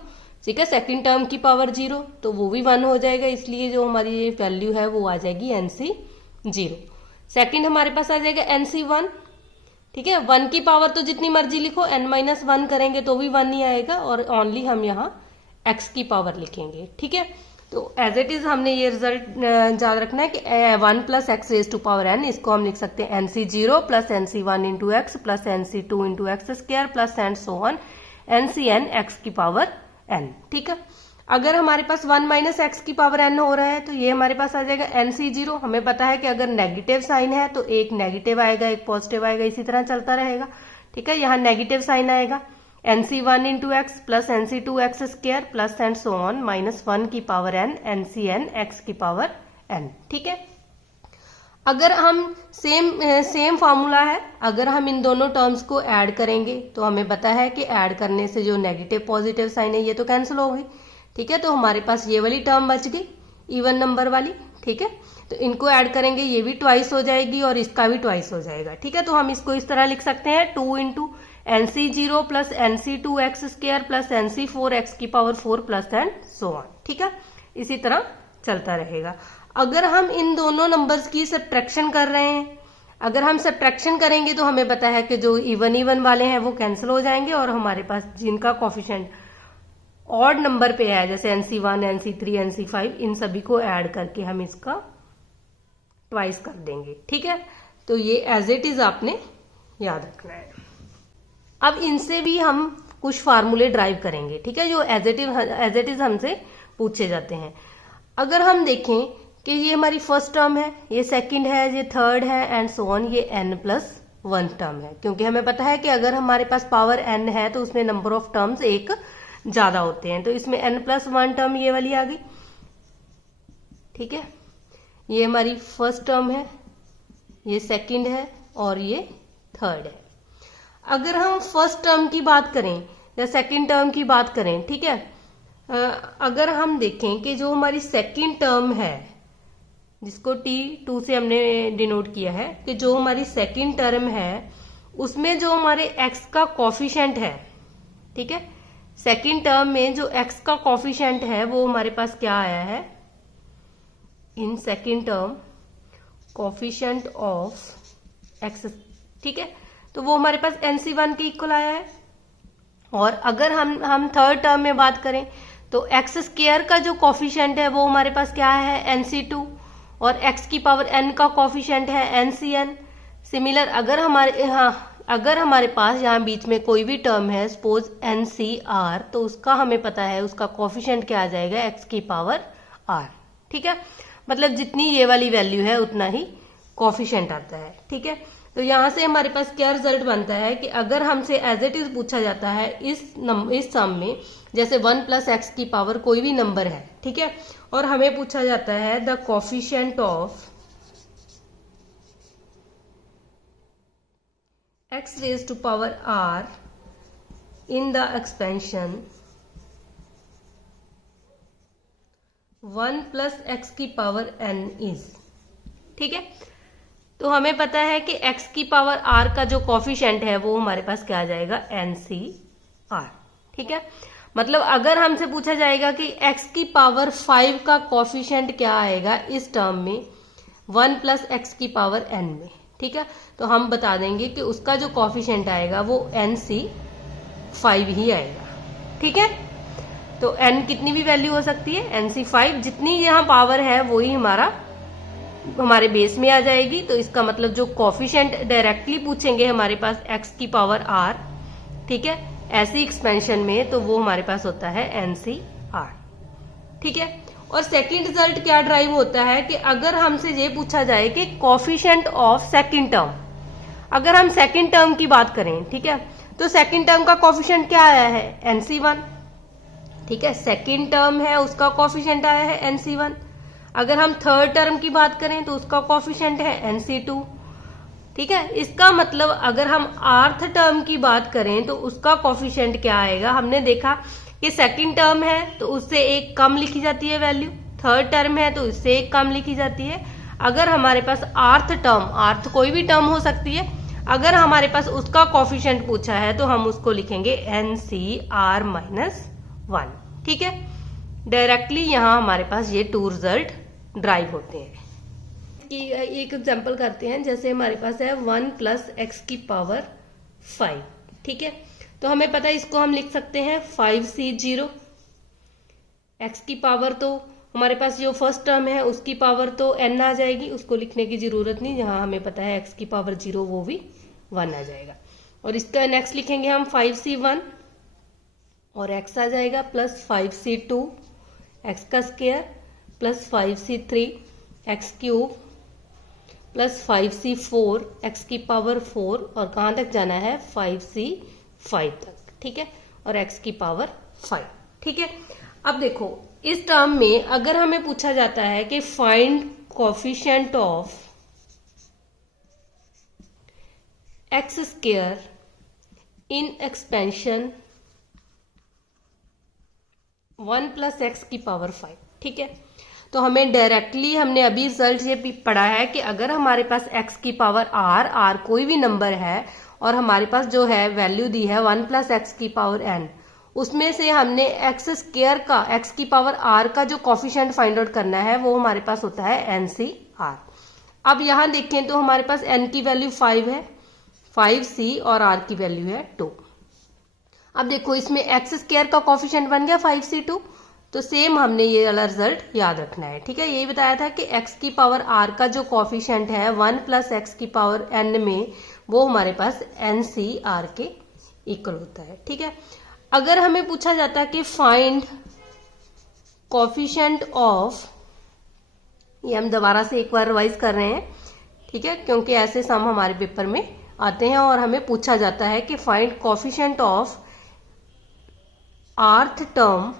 ठीक है, सेकंड टर्म की पावर 0 तो वो भी 1 हो जाएगा, इसलिए जो हमारी ये वैल्यू है वो आ जाएगी NC0। सेकंड हमारे पास आ जाएगा NC1। ठीक है, 1 की पावर तो जितनी मर्जी लिखो, n-1 करेंगे तो भी 1 ही आएगा, और ओनली हम यहाँ x की पावर लिखेंगे। ठीक है, तो एज इट इज हमने ये रिजल्ट याद रखना है कि 1 plus X raise to power n, इसको हम लिख सकते हैं NC0 plus NC1 into X plus NC2 into X square plus and so on NCn x की पावर n। ठीक है, अगर हमारे पास 1 माइनस एक्स की पावर n हो रहा है तो ये हमारे पास आ जाएगा NC0। हमें पता है कि अगर नेगेटिव साइन है तो एक नेगेटिव आएगा एक पॉजिटिव आएगा, इसी तरह चलता रहेगा। ठीक है, यहाँ नेगेटिव साइन आएगा, NC1 into X plus NC2 x square plus and so on -1 की पावर n NCn x की पावर n। ठीक है, अगर हम सेम फार्मूला है, अगर हम इन दोनों टर्म्स को ऐड करेंगे तो हमें पता है कि ऐड करने से जो नेगेटिव पॉजिटिव साइन है ये तो कैंसिल हो गई। ठीक है, तो हमारे पास ये वाली टर्म बच गई इवन नंबर वाली। ठीक है, तो इनको ऐड करेंगे, ये भी ट्वाइस हो जाएगी और इसका भी ट्वाइस हो जाएगा। ठीक है, तो हम इसको इस तरह लिख सकते हैं 2 into NC0 plus NC2 x square plus NC4 x की power 4 plus and so on. ठीक है, इसी तरह चलता रहेगा। अगर हम इन दोनों नंबर्स की सब्ट्रैक्शन कर रहे हैं, अगर हम सब्ट्रैक्शन करेंगे तो हमें पता है कि जो इवन वाले हैं वो कैंसिल हो जाएंगे, और हमारे पास जिनका कॉफिशिएंट ऑड नंबर पे है जैसे NC1 NC3 NC5 इन सभी को ऐड करके हम इसका ट्वाइस कर देंगे। ठीक है, तो ये एज इट इज आपने याद रखना है। अब इनसे भी हम कुछ फार्मूले ड्राइव करेंगे। ठीक है, जो एज इट इज हमसे पूछे जाते हैं। अगर हम देखें कि ये हमारी फर्स्ट टर्म है, ये सेकंड है, ये थर्ड है एंड सो ऑन, ये n+1 टर्म है, क्योंकि हमें पता है कि अगर हमारे पास पावर n है तो उसमें नंबर ऑफ टर्म्स एक ज्यादा होते हैं, तो इसमें n+1 टर्म ये वाली आ गई। ठीक है, ये हमारी फर्स्ट टर्म है, ये सेकंड है और ये थर्ड है। अगर हम फर्स्ट टर्म की बात करें या सेकंड टर्म की बात करें, ठीक है, अगर हम देखें कि जो हमारी सेकंड टर्म है जिसको T2 से हमने डिनोट किया है, कि जो हमारी सेकंड टर्म है उसमें जो हमारे x का कॉफिशिएंट है, ठीक है, सेकंड टर्म में जो x का कॉफिशिएंट है वो हमारे पास क्या आया है, in second term coefficient of x। ठीक है, तो वो हमारे पास NC1 के इक्वल आया है। और अगर हम थर्ड टर्म में बात करें तो एक्स स्क्वायर का जो कॉफिशिएंट है वो हमारे पास क्या है, NC2, और x की पावर n का कॉफिशिएंट है NCn। सिमिलर अगर हमारे पास यहाँ बीच में कोई भी टर्म है सपोज NCr, तो उसका हमें पता है उसका कॉफिशिएंट क्या आ जाएगा, x की पावर r। ठीक है, मतलब जितनी ये वाली वैल्यू है उतना ही कॉफिशिएंट आता है। ठीक है, तो यहां से हमारे पास क्या रिजल्ट बनता है कि अगर हमसे एज इट इज पूछा जाता है इस सम में, जैसे 1 प्लस एक्स की पावर कोई भी नंबर है, ठीक है, और हमें पूछा जाता है the coefficient of X raise to power r in the expansion 1 plus X की पावर n इज, ठीक है। तो हमें पता है कि x की पावर r का जो कॉफिशेंट है वो हमारे पास क्या आ जाएगा, NCR, ठीक है। मतलब अगर हमसे पूछा जाएगा कि x की पावर 5 का कॉफिशेंट क्या आएगा इस टर्म में 1 प्लस एक्स की पावर n में, ठीक है, तो हम बता देंगे कि उसका जो कॉफिशेंट आएगा वो NC5 ही आएगा, ठीक है। तो n कितनी भी वैल्यू हो सकती है, NC5, जितनी यहाँ पावर है वही हमारे बेस में आ जाएगी। तो इसका मतलब जो कॉफिशेंट डायरेक्टली पूछेंगे हमारे पास x की पावर r, ठीक है, ऐसी एक्सपेंशन में, तो वो हमारे पास होता है NCR, ठीक है। और सेकंड रिजल्ट क्या ड्राइव होता है कि अगर हमसे ये पूछा जाए कि कॉफिशेंट ऑफ सेकंड टर्म, अगर हम सेकंड टर्म की बात करें, ठीक है, तो सेकंड टर्म का कॉफिशेंट क्या आया है, NC1, ठीक है, सेकंड टर्म है उसका कॉफिशेंट आया है NC1। अगर हम थर्ड टर्म की बात करें तो उसका कॉफिशेंट है NC2, ठीक है। इसका मतलब अगर हम आर्थ टर्म की बात करें तो उसका कॉफिशेंट क्या आएगा, हमने देखा कि सेकंड टर्म है तो उससे एक कम लिखी जाती है वैल्यू, थर्ड टर्म है तो उससे एक कम लिखी जाती है। अगर हमारे पास आर्थ टर्म, आर्थ कोई भी टर्म हो सकती है, अगर हमारे पास उसका कॉफिशेंट पूछा है तो हम उसको लिखेंगे NCR-1, ठीक है। डायरेक्टली यहाँ हमारे पास ये 2 रिजल्ट ड्राइव होते हैं। कि एक एग्जांपल करते हैं, जैसे हमारे पास है 1 प्लस एक्स की पावर 5, ठीक है। तो हमें पता है इसको हम लिख सकते हैं 5C0। एक्स की पावर तो हमारे पास जो फर्स्ट टर्म है उसकी पावर तो n आ जाएगी, उसको लिखने की जरूरत नहीं, जहां हमें पता है एक्स की पावर 0 वो भी 1 आ जाएगा। और इसका नेक्स्ट लिखेंगे हम 5C1 और x आ जाएगा प्लस 5C2 एक्स का square plus 5C3 x cube plus 5C4 x की पावर 4, और कहां तक जाना है 5C5 तक, ठीक है, और x की पावर 5, ठीक है। अब देखो इस टर्म में अगर हमें पूछा जाता है कि find coefficient of x square in expansion 1 plus X की पावर 5, ठीक है। तो हमें डायरेक्टली, हमने अभी रिजल्ट ये भी पढ़ा है कि अगर हमारे पास x की पावर r कोई भी नंबर है और हमारे पास जो है वैल्यू दी है 1 प्लस एक्स की पावर n, उसमें से हमने एक्स स्क्वायर का, x की पावर r का जो कॉफिशिएंट फाइंड आउट करना है वो हमारे पास होता है NCR। अब यहां देखें तो हमारे पास n की वैल्यू 5 है, 5C, और r की वैल्यू है 2। अब देखो इसमें एक्स स्क्वायर का कॉफिशिएंट बन गया 5C2, तो सेम हमने ये वाला रिजल्ट याद रखना है, ठीक है। यही बताया था कि x की पावर r का जो कॉफिशिएंट है 1 प्लस एक्स की पावर n में, वो हमारे पास NCR के इक्वल होता है, ठीक है। अगर हमें पूछा जाता है कि फाइंड कॉफिशिएंट ऑफ, ये हम दोबारा से एक बार रिवाइज कर रहे हैं, ठीक है, क्योंकि ऐसे सम हमारे पेपर में आते हैं और हमें पूछा जाता है कि फाइंड कॉफिशिएंट ऑफ आर्थ term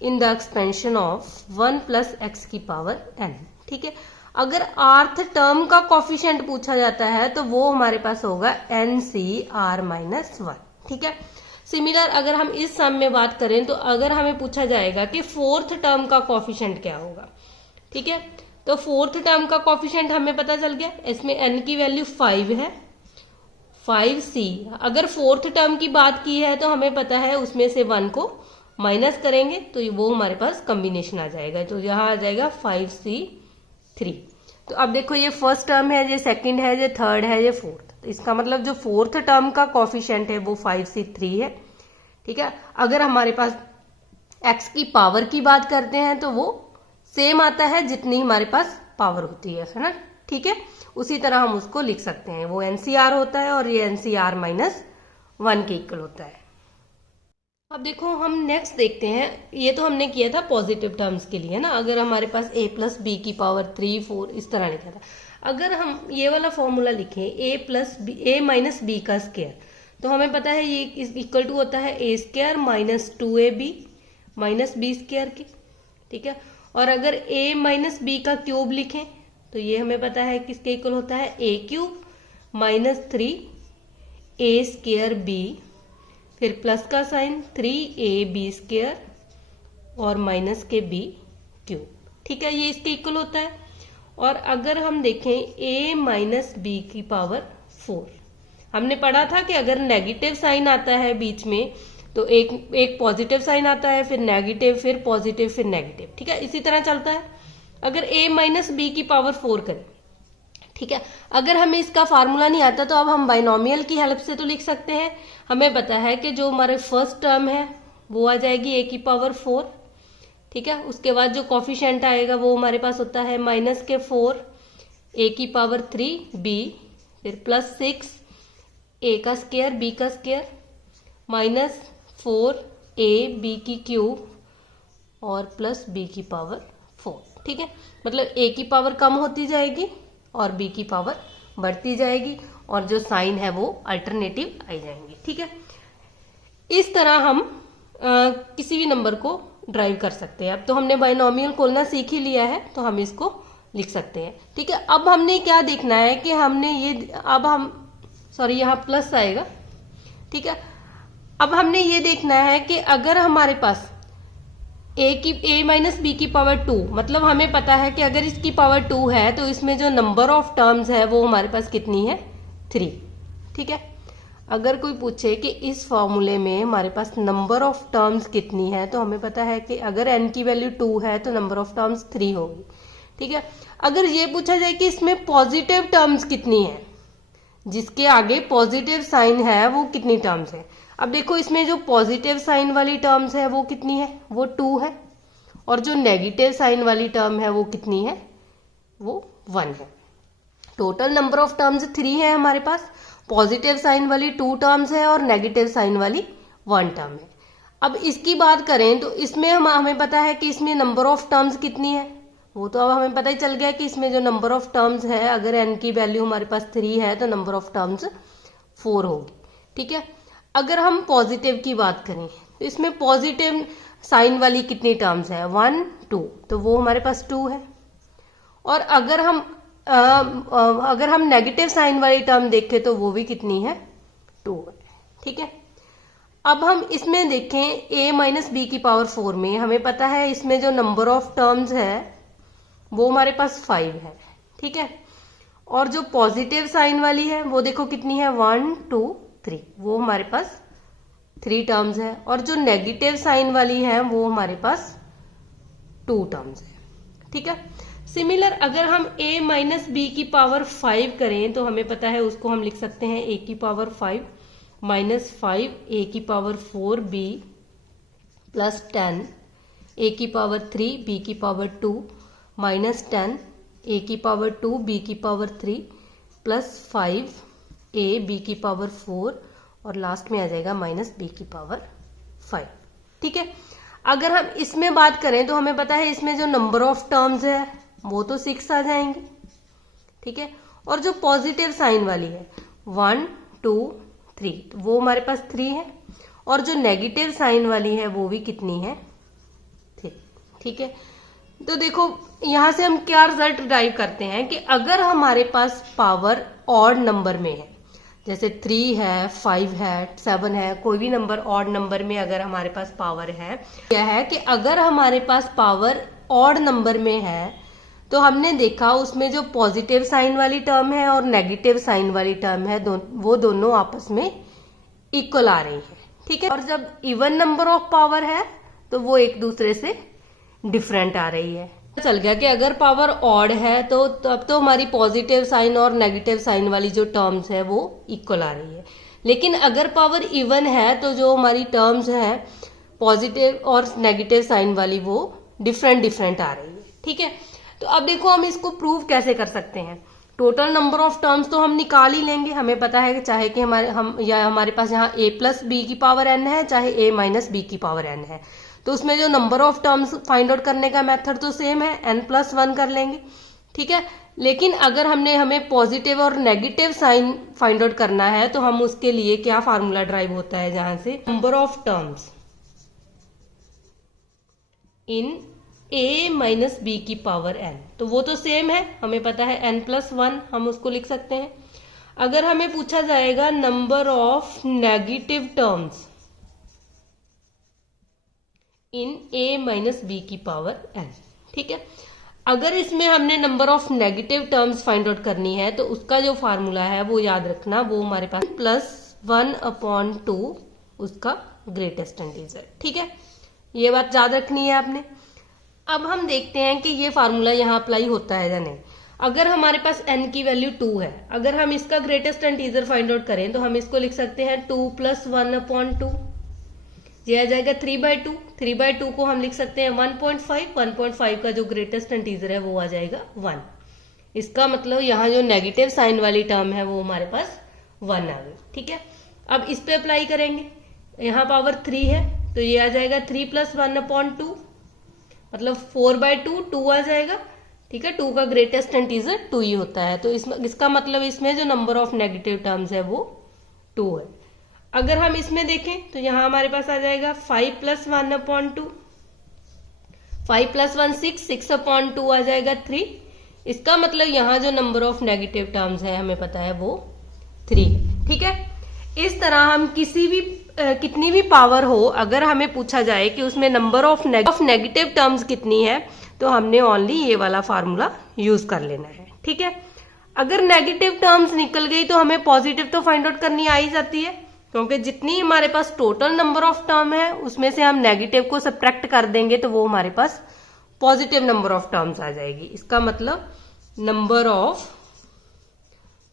in the expansion of 1 plus X की पावर n, ठीक है। अगर आर्थ टर्म का कॉफिशिएंट पूछा जाता है तो वो हमारे पास होगा NCR-1, ठीक है। सिमिलर अगर हम इस सम में बात करें तो अगर हमें पूछा जाएगा कि फोर्थ टर्म का कॉफिशिएंट क्या होगा, ठीक है, तो फोर्थ टर्म का कॉफिशिएंट हमें पता चल गया, इसमें n की वैल्यू 5 है, 5C। अगर फोर्थ टर्म की बात की है तो हमें पता है उसमें से 1 को माइनस करेंगे तो वो हमारे पास कॉम्बिनेशन आ जाएगा, तो यहाँ आ जाएगा 5C3। तो अब देखो ये फर्स्ट टर्म है, ये सेकंड है, ये थर्ड है, ये फोर्थ, तो इसका मतलब जो फोर्थ टर्म का कॉफिशिएंट है वो 5C3 है, ठीक है। अगर हमारे पास x की पावर की बात करते हैं तो वो सेम आता है जितनी हमारे पास पावर होती है ना, ठीक है। उसी तरह हम उसको लिख सकते हैं, वो NCR होता है और ये NCR-1 के इक्वल होता है। अब देखो हम नेक्स्ट देखते हैं, ये तो हमने किया था पॉजिटिव टर्म्स के लिए ना, अगर हमारे पास a प्लस बी की पावर 3, 4 इस तरह लिखा था। अगर हम ये वाला फॉर्मूला लिखें a माइनस बी का स्क्वायर, तो हमें पता है ये इक्वल टू होता है a square minus 2ab minus B square की, ठीक है। और अगर a माइनस बी का क्यूब लिखें तो ये हमें पता है किसके इक्वल होता है a cube minus 3a square b, फिर प्लस का साइन 3ab स्क्वायर और माइनस के बी क्यूब। ठीक है, ये इसके इक्वल होता है। और अगर हम देखें a माइनस बी की पावर 4, हमने पढ़ा था कि अगर नेगेटिव साइन आता है बीच में तो एक पॉजिटिव साइन आता है, फिर नेगेटिव, फिर पॉजिटिव, फिर नेगेटिव। ठीक है, इसी तरह चलता है। अगर a माइनस बी की पावर 4 करें, ठीक है, अगर हमें इसका फार्मूला नहीं आता तो अब हम बाइनोमियल की हेल्प से तो लिख सकते हैं। हमें पता है कि जो हमारे फर्स्ट टर्म है वो आ जाएगी a की पावर 4। ठीक है, उसके बाद जो कॉफिशिएंट आएगा वो हमारे पास होता है माइनस के 4 a की पावर 3 b, फिर प्लस 6 a का स्क्वायर b का स्क्वायर माइनस 4 a b की क्यूब और प्लस b की पावर 4। ठीक है, मतलब a की पावर कम होती जाएगी और b की पावर बढ़ती जाएगी और जो साइन है वो अल्टरनेटिव आई जाएंगी। ठीक है, इस तरह हम किसी भी नंबर को ड्राइव कर सकते हैं। अब तो हमने बाइनोमियल खोलना सीख ही लिया है तो हम इसको लिख सकते हैं। ठीक है, अब हमने क्या देखना है कि हमने ये, अब हम यहाँ प्लस आएगा। ठीक है, अब हमने ये देखना है कि अगर हमारे पास a माइनस बी की पावर 2, मतलब हमें पता है कि अगर इसकी पावर 2 है तो इसमें जो नंबर ऑफ टर्म्स है वो हमारे पास कितनी है, 3। ठीक है, अगर कोई पूछे कि इस फॉर्मूले में हमारे पास नंबर ऑफ टर्म्स कितनी है तो हमें पता है कि अगर n की वैल्यू 2 है तो नंबर ऑफ टर्म्स 3 होगी। ठीक है, अगर ये पूछा जाए कि इसमें पॉजिटिव टर्म्स कितनी है, जिसके आगे पॉजिटिव साइन है वो कितनी टर्म्स है। अब देखो इसमें जो पॉजिटिव साइन वाली टर्म्स है वो कितनी है, वो 2 है, और जो नेगेटिव साइन वाली टर्म है वो कितनी है, वो 1 है। टोटल नंबर ऑफ टर्म्स 3 है हमारे पास, पॉजिटिव साइन वाली 2 टर्म्स है और नेगेटिव साइन वाली 1 टर्म है। अब इसकी बात करें तो इसमें हमें पता है कि इसमें नंबर ऑफ टर्म्स कितनी है, वो तो अब हमें पता ही चल गया कि इसमें जो नंबर ऑफ टर्म्स है, अगर n की वैल्यू हमारे पास 3 है तो नंबर ऑफ टर्म्स 4 होगी। ठीक है, अगर हम पॉजिटिव की बात करें तो इसमें पॉजिटिव साइन वाली कितनी टर्म्स है, 1 2, तो वो हमारे पास 2 है। और अगर हम नेगेटिव साइन वाली टर्म देखें तो वो भी कितनी है, 2 है। ठीक है, अब हम इसमें देखें a माइनस बी की पावर 4 में हमें पता है इसमें जो नंबर ऑफ टर्म्स है वो हमारे पास 5 है। ठीक है, और जो पॉजिटिव साइन वाली है वो देखो कितनी है, 1 2 3, वो हमारे पास 3 टर्म्स है। और जो नेगेटिव साइन वाली है वो हमारे पास 2 टर्म्स है। ठीक है, सिमिलर अगर हम a माइनस बी की पावर 5 करें तो हमें पता है उसको हम लिख सकते हैं a की पावर 5 माइनस 5 a की पावर 4 b प्लस 10 a की पावर 3 b की पावर 2 माइनस 10 a की पावर 2 b की पावर 3 प्लस 5 a b की पावर 4 और लास्ट में आ जाएगा माइनस b की पावर 5। ठीक है, अगर हम इसमें बात करें तो हमें पता है इसमें जो नंबर ऑफ टर्म्स है वो तो 6 आ जाएंगे। ठीक है, और जो पॉजिटिव साइन वाली है 1 2 3, तो वो हमारे पास 3 है, और जो नेगेटिव साइन वाली है वो भी कितनी है, 3। ठीक है, तो देखो यहां से हम क्या रिजल्ट ड्राइव करते हैं कि अगर हमारे पास पावर ऑड नंबर में है, जैसे 3 है, 5 है, 7 है, कोई भी नंबर ऑड नंबर में अगर हमारे पास पावर है, क्या है कि अगर हमारे पास पावर ऑड नंबर में है तो हमने देखा उसमें जो पॉजिटिव साइन वाली टर्म है और नेगेटिव साइन वाली टर्म है वो दोनों आपस में इक्वल आ रही है। ठीक है, और जब इवन नंबर ऑफ पावर है तो वो एक दूसरे से डिफरेंट आ रही है। चल गया कि अगर पावर ऑड है तो तब तो हमारी पॉजिटिव साइन और नेगेटिव साइन वाली जो टर्म्स है वो इक्वल आ रही है, लेकिन अगर पावर इवन है तो जो हमारी टर्म्स है पॉजिटिव और नेगेटिव साइन वाली वो डिफरेंट आ रही है। ठीक है, तो अब देखो हम इसको प्रूव कैसे कर सकते हैं। टोटल नंबर ऑफ टर्म्स तो हम निकाल ही लेंगे, हमें पता है कि चाहे कि हमारे पास यहाँ a प्लस बी की पावर n है, चाहे a माइनस बी की पावर n है, तो उसमें जो number of terms find out करने का मेथड तो सेम है, n प्लस 1 कर लेंगे। ठीक है, लेकिन अगर हमें पॉजिटिव और नेगेटिव साइन फाइंड आउट करना है तो हम उसके लिए क्या फार्मूला ड्राइव होता है, जहां से number of terms in a minus B की पावर n, तो वो तो सेम है, हमें पता है n प्लस 1, हम उसको लिख सकते हैं। अगर हमें पूछा जाएगा number of negative terms in a minus B की पावर n। ठीक है, अगर इसमें हमने number of negative terms find out करनी है तो उसका जो फार्मूला है वो याद रखना, वो हमारे पास +1/2 उसका ग्रेटेस्ट इंटीजर। ठीक है, ये बात याद रखनी है आपने। अब हम देखते हैं कि ये फार्मूला यहाँ अप्लाई होता है या नहीं। अगर हमारे पास n की वैल्यू 2 है, अगर हम इसका ग्रेटेस्ट इंटीजर फाइंड आउट करें तो हम इसको लिख सकते हैं 2 + 1/2, ये आ जाएगा 3/2। 3/2 को हम लिख सकते हैं 1.5। 1.5 का जो ग्रेटेस्ट इंटीजर है वो आ जाएगा 1। इसका मतलब यहाँ जो नेगेटिव साइन वाली टर्म है वो हमारे पास 1 आ गई। ठीक है, अब इस पे अप्लाई करेंगे, यहाँ पावर 3 है तो ये आ जाएगा 3 + 1/2, मतलब 4/2, 2 आ जाएगा। ठीक है, 2 का ग्रेटेस्ट इंटीजर 2 ही होता है, तो इसका मतलब इसमें जो नंबर ऑफ नेगेटिव टर्म्स है वो 2 है। अगर हम इसमें देखें तो यहाँ हमारे पास आ जाएगा 5 + 1/2, 5 + 1 6, 6/2 आ जाएगा 3। इसका मतलब यहाँ जो नंबर ऑफ नेगेटिव टर्म्स है हमें पता है वो 3। ठीक है, इस तरह हम कितनी भी पावर हो, अगर हमें पूछा जाए कि उसमें नंबर ऑफ नेगेटिव टर्म्स कितनी है तो हमने ओनली ये वाला फार्मूला यूज कर लेना है। ठीक है, अगर नेगेटिव टर्म्स निकल गई तो हमें पॉजिटिव तो फाइंड आउट करनी आ ही जाती है, क्योंकि जितनी हमारे पास टोटल नंबर ऑफ टर्म है उसमें से हम नेगेटिव को सब्ट्रैक्ट कर देंगे तो वो हमारे पास पॉजिटिव नंबर ऑफ टर्म्स आ जाएगी। इसका मतलब number of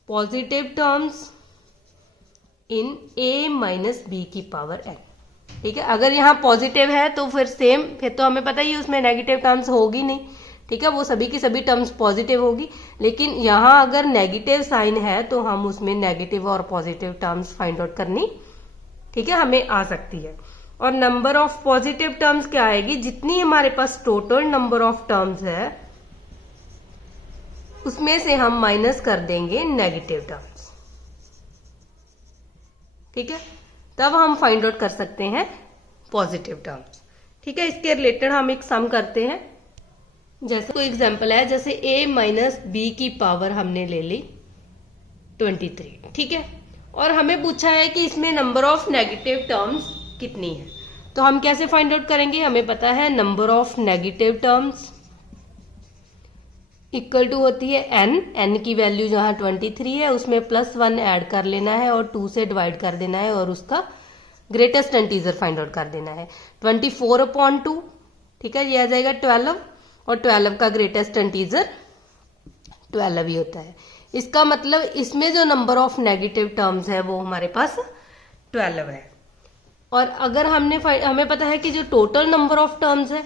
positive terms in a minus B की पावर n। ठीक है, अगर यहाँ पॉजिटिव है तो फिर तो हमें पता ही उसमें नेगेटिव टर्म्स होगी नहीं। ठीक है, वो सभी की सभी टर्म्स पॉजिटिव होगी, लेकिन यहाँ अगर नेगेटिव साइन है तो हम उसमें नेगेटिव और पॉजिटिव टर्म्स फाइंड आउट करनी, ठीक है, हमें आ सकती है। और नंबर ऑफ पॉजिटिव टर्म्स क्या आएगी, जितनी हमारे पास टोटल नंबर ऑफ टर्म्स है उसमें से हम माइनस कर देंगे नेगेटिव टर्म्स। ठीक है, तब हम फाइंड आउट कर सकते हैं पॉजिटिव टर्म्स। ठीक है, इसके रिलेटेड हम एक सम करते हैं। जैसे कोई एग्जांपल है, जैसे a माइनस बी की पावर हमने ले ली 23। ठीक है, और हमें पूछा है कि इसमें नंबर ऑफ नेगेटिव टर्म्स कितनी है, तो हम कैसे फाइंड आउट करेंगे। हमें पता है number of negative terms equal to होती है n की वैल्यू जहां 23 है उसमें +1 ऐड कर लेना है और 2 से डिवाइड कर देना है और उसका ग्रेटेस्ट इंटीजर फाइंड आउट कर देना है 24/2। ठीक है, ये आ जाएगा 12 और 12 का ग्रेटेस्ट इंटीजर 12 ही होता है। इसका मतलब इसमें जो नंबर ऑफ नेगेटिव टर्म्स है वो हमारे पास 12 है। और अगर हमें पता है कि जो टोटल नंबर ऑफ टर्म्स है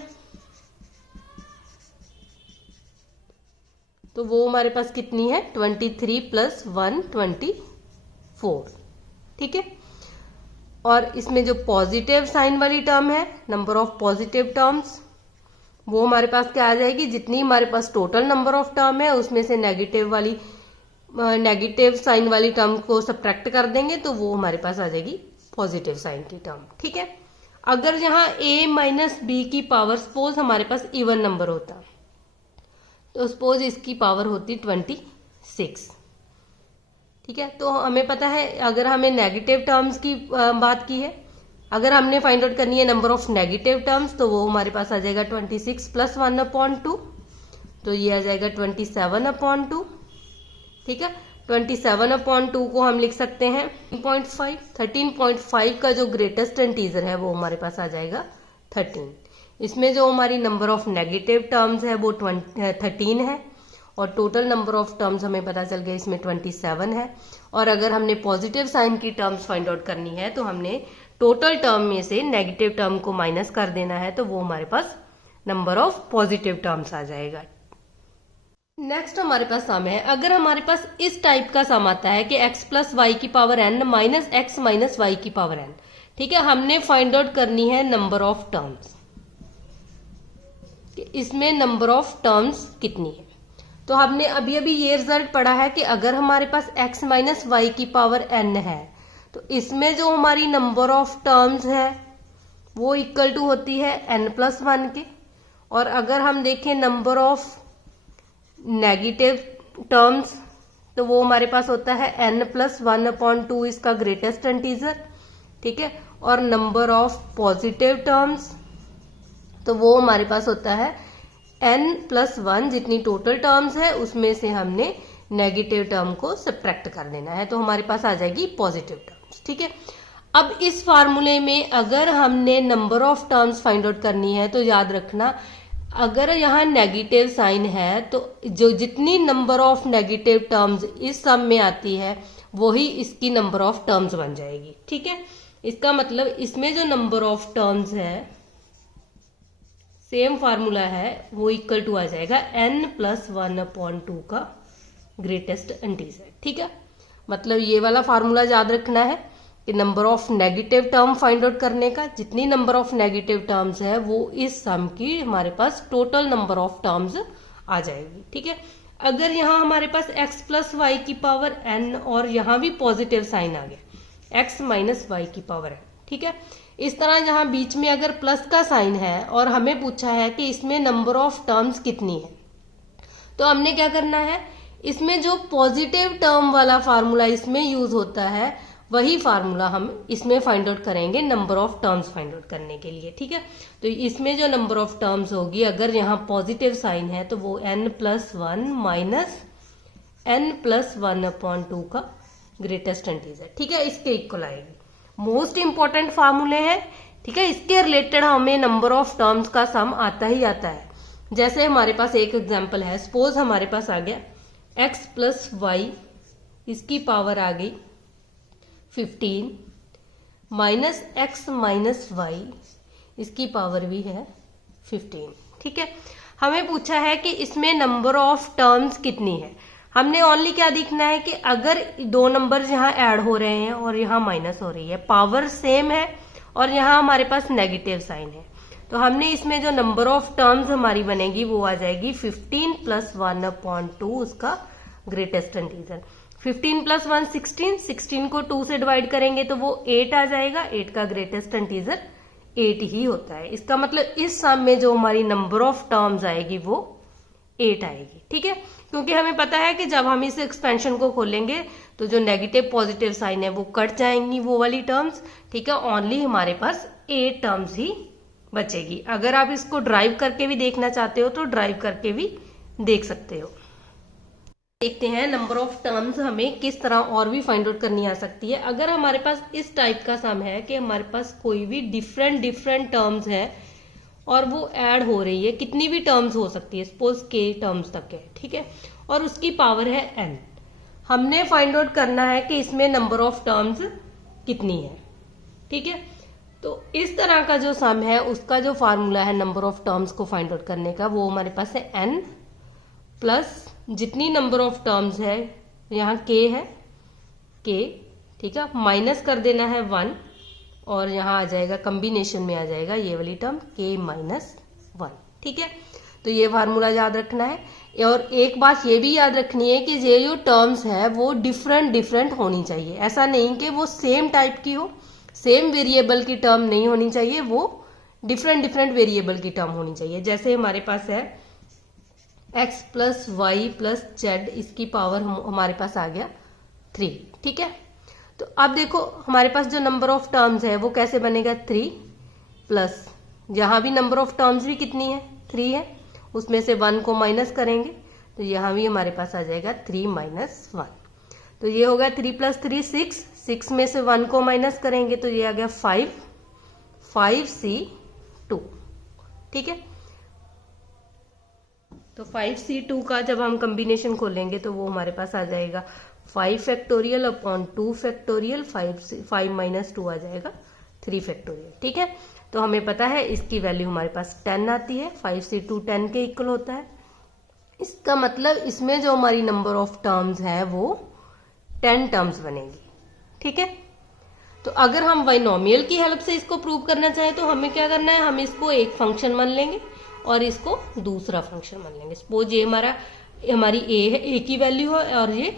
तो वो हमारे पास कितनी है, 23 + 1 24। ठीक है, और इसमें जो पॉजिटिव साइन वाली टर्म है, नंबर ऑफ पॉजिटिव टर्म्स, वो हमारे पास क्या आ जाएगी, जितनी हमारे पास टोटल नंबर ऑफ टर्म है उसमें से नेगेटिव साइन वाली टर्म को सब्ट्रैक्ट कर देंगे तो वो हमारे पास आ जाएगी पॉजिटिव साइन की टर्म। ठीक है, अगर यहाँ a माइनस बी की पावर सपोज हमारे पास इवन नंबर होता तो सपोज इसकी पावर होती 26। ठीक है, तो हमें पता है अगर हमें नेगेटिव टर्म्स की बात की है, अगर हमने फाइंड आउट करनी है नंबर ऑफ नेगेटिव टर्म्स तो वो हमारे पास आ जाएगा 26 + 1/2, तो ये आ जाएगा 27/2। ठीक है, 27/2 को हम लिख सकते हैं 13.5। 13.5 का जो ग्रेटेस्ट इंटीजर है वो हमारे पास आ जाएगा 13। इसमें जो हमारी नंबर ऑफ नेगेटिव टर्म्स है वो 13 है और टोटल नंबर ऑफ टर्म्स हमें पता चल गया इसमें 27 है। और अगर हमने पॉजिटिव साइन की टर्म्स फाइंड आउट करनी है तो हमने टोटल टर्म में से नेगेटिव टर्म को माइनस कर देना है, तो वो हमारे पास नंबर ऑफ पॉजिटिव टर्म्स आ जाएगा। नेक्स्ट हमारे पास सम है, अगर हमारे पास इस टाइप का सम आता है कि x + y की power n minus x minus y की पावर n। ठीक है, हमने फाइंड आउट करनी है नंबर ऑफ टर्म्स, इसमें नंबर ऑफ टर्म्स कितनी है। तो हमने अभी अभी ये रिजल्ट पढ़ा है कि अगर हमारे पास x माइनस वाई की पावर n है तो इसमें जो हमारी नंबर ऑफ टर्म्स है वो इक्वल टू होती है n+1 के। और अगर हम देखें नंबर ऑफ नेगेटिव टर्म्स तो वो हमारे पास होता है n+1/2 इसका ग्रेटेस्ट इंटीजर। ठीक है, और नंबर ऑफ पॉजिटिव टर्म्स तो वो हमारे पास होता है n+1 जितनी टोटल टर्म्स है उसमें से हमने नेगेटिव टर्म को सब्ट्रैक्ट कर देना है, तो हमारे पास आ जाएगी पॉजिटिव टर्म्स। ठीक है, अब इस फार्मूले में अगर हमने number of terms find out करनी है तो याद रखना, अगर यहाँ नेगेटिव साइन है तो जो जितनी नंबर ऑफ नेगेटिव टर्म्स इस सम में आती है वही इसकी नंबर ऑफ टर्म्स बन जाएगी। ठीक है, इसका मतलब इसमें जो नंबर ऑफ टर्म्स है सेम फार्मूला है वो इक्वल टू आ जाएगा n+1/2 का ग्रेटेस्ट इंटीजर। ठीक है, मतलब ये वाला फार्मूला याद रखना है कि number of negative term find out करने का, जितनी नंबर ऑफ नेगेटिव टर्म्स है वो इस सम की हमारे पास टोटल नंबर ऑफ टर्म्स आ जाएगी। ठीक है, अगर यहाँ हमारे पास x+y⁴n और यहाँ भी पॉजिटिव साइन आ गया x-y⁴n। ठीक है, इस तरह यहाँ बीच में अगर प्लस का साइन है और हमें पूछा है कि इसमें नंबर ऑफ टर्म्स कितनी है, तो हमने क्या करना है, इसमें जो पॉजिटिव टर्म वाला फार्मूला इसमें यूज होता है वही फार्मूला हम इसमें फाइंड आउट करेंगे number of terms find out करने के लिए। ठीक है, तो इसमें जो नंबर ऑफ टर्म्स होगी अगर यहाँ पॉजिटिव साइन है तो वो n+1 माइनस n+1/2 का ग्रेटेस्ट इंटीजर। ठीक है, इसके इक्वल आएगी। मोस्ट इंपॉर्टेंट फार्मूले हैं। ठीक है, इसके रिलेटेड हमें नंबर ऑफ टर्म्स का सम आता ही आता है। जैसे हमारे पास एक एग्जांपल है, सपोज हमारे पास आ गया x+y इसकी पावर आ गई 15 माइनस x-y इसकी पावर भी है 15। ठीक है, हमें पूछा है कि इसमें नंबर ऑफ टर्म्स कितनी है। हमने ओनली क्या देखना है कि अगर दो नंबर्स यहाँ ऐड हो रहे हैं और यहाँ माइनस हो रही है, पावर सेम है और यहाँ हमारे पास नेगेटिव साइन है, तो हमने इसमें जो नंबर ऑफ टर्म्स हमारी बनेगी वो आ जाएगी 15 + 1/2 उसका ग्रेटेस्ट इंटीजर। 15 + 1 16, 16 को 2 से डिवाइड करेंगे तो वो 8 आ जाएगा। 8 का ग्रेटेस्ट इंटीजर 8 ही होता है। इसका मतलब इस सम में जो हमारी नंबर ऑफ टर्म्स आएगी वो 8 आएगी। ठीक है, क्योंकि हमें पता है कि जब हम इस एक्सपेंशन को खोलेंगे तो जो नेगेटिव पॉजिटिव साइन है वो कट जाएंगी वो वाली टर्म्स। ठीक है, ओनली हमारे पास 8 टर्म्स ही बचेगी। अगर आप इसको ड्राइव करके भी देखना चाहते हो तो ड्राइव करके भी देख सकते हो। देखते हैं नंबर ऑफ टर्म्स हमें किस तरह और भी फाइंड आउट करनी आ सकती है। अगर हमारे पास इस टाइप का सम है कि हमारे पास कोई भी डिफरेंट टर्म्स है और वो ऐड हो रही है, कितनी भी टर्म्स हो सकती है, सपोज k टर्म्स तक है। ठीक है, और उसकी पावर है n। हमने फाइंड आउट करना है कि इसमें नंबर ऑफ टर्म्स कितनी है। ठीक है, तो इस तरह का जो सम है उसका जो फार्मूला है नंबर ऑफ टर्म्स को फाइंड आउट करने का वो हमारे पास है n प्लस जितनी नंबर ऑफ टर्म्स है, यहाँ k है k। ठीक है, माइनस कर देना है 1 और यहाँ आ जाएगा कॉम्बिनेशन में आ जाएगा ये वाली टर्म k-1। ठीक है, तो ये फार्मूला याद रखना है। और एक बात ये भी याद रखनी है कि ये जो टर्म्स है वो डिफरेंट होनी चाहिए। ऐसा नहीं कि वो सेम टाइप की हो, सेम वेरिएबल की टर्म नहीं होनी चाहिए, वो डिफरेंट वेरिएबल की टर्म होनी चाहिए। जैसे हमारे पास है x+y+z इसकी पावर हमारे पास आ गया 3। ठीक है, तो अब देखो हमारे पास जो नंबर ऑफ टर्म्स है वो कैसे बनेगा, 3 प्लस यहाँ भी नंबर ऑफ टर्म्स भी कितनी है, 3 है, उसमें से 1 को माइनस करेंगे तो यहाँ भी हमारे पास आ जाएगा 3 - 1। तो ये होगा 3 + 3 6, 6 में से 1 को माइनस करेंगे तो ये आ गया 5C2। ठीक है, तो 5C2 का जब हम कॉम्बिनेशन खोलेंगे तो वो हमारे पास आ जाएगा 5 फैक्टोरियल अपॉन 2 फैक्टोरियल, 5 - 2 आ जाएगा 3 फैक्टोरियल। ठीक है, तो हमें पता है इसकी वैल्यू हमारे पास 10 आती है। 5C2 10 के इक्वल होता है। इसका मतलब इसमें जो हमारी नंबर ऑफ टर्म्स है वो 10 टर्म्स बनेगी। ठीक है, तो अगर हम बाइनोमियल की हेल्प से इसको प्रूव करना चाहें तो हमें क्या करना है, हम इसको एक फंक्शन मान लेंगे और इसको दूसरा फंक्शन मान लेंगे। सपोज ये हमारी a है, a की वैल्यू है और ये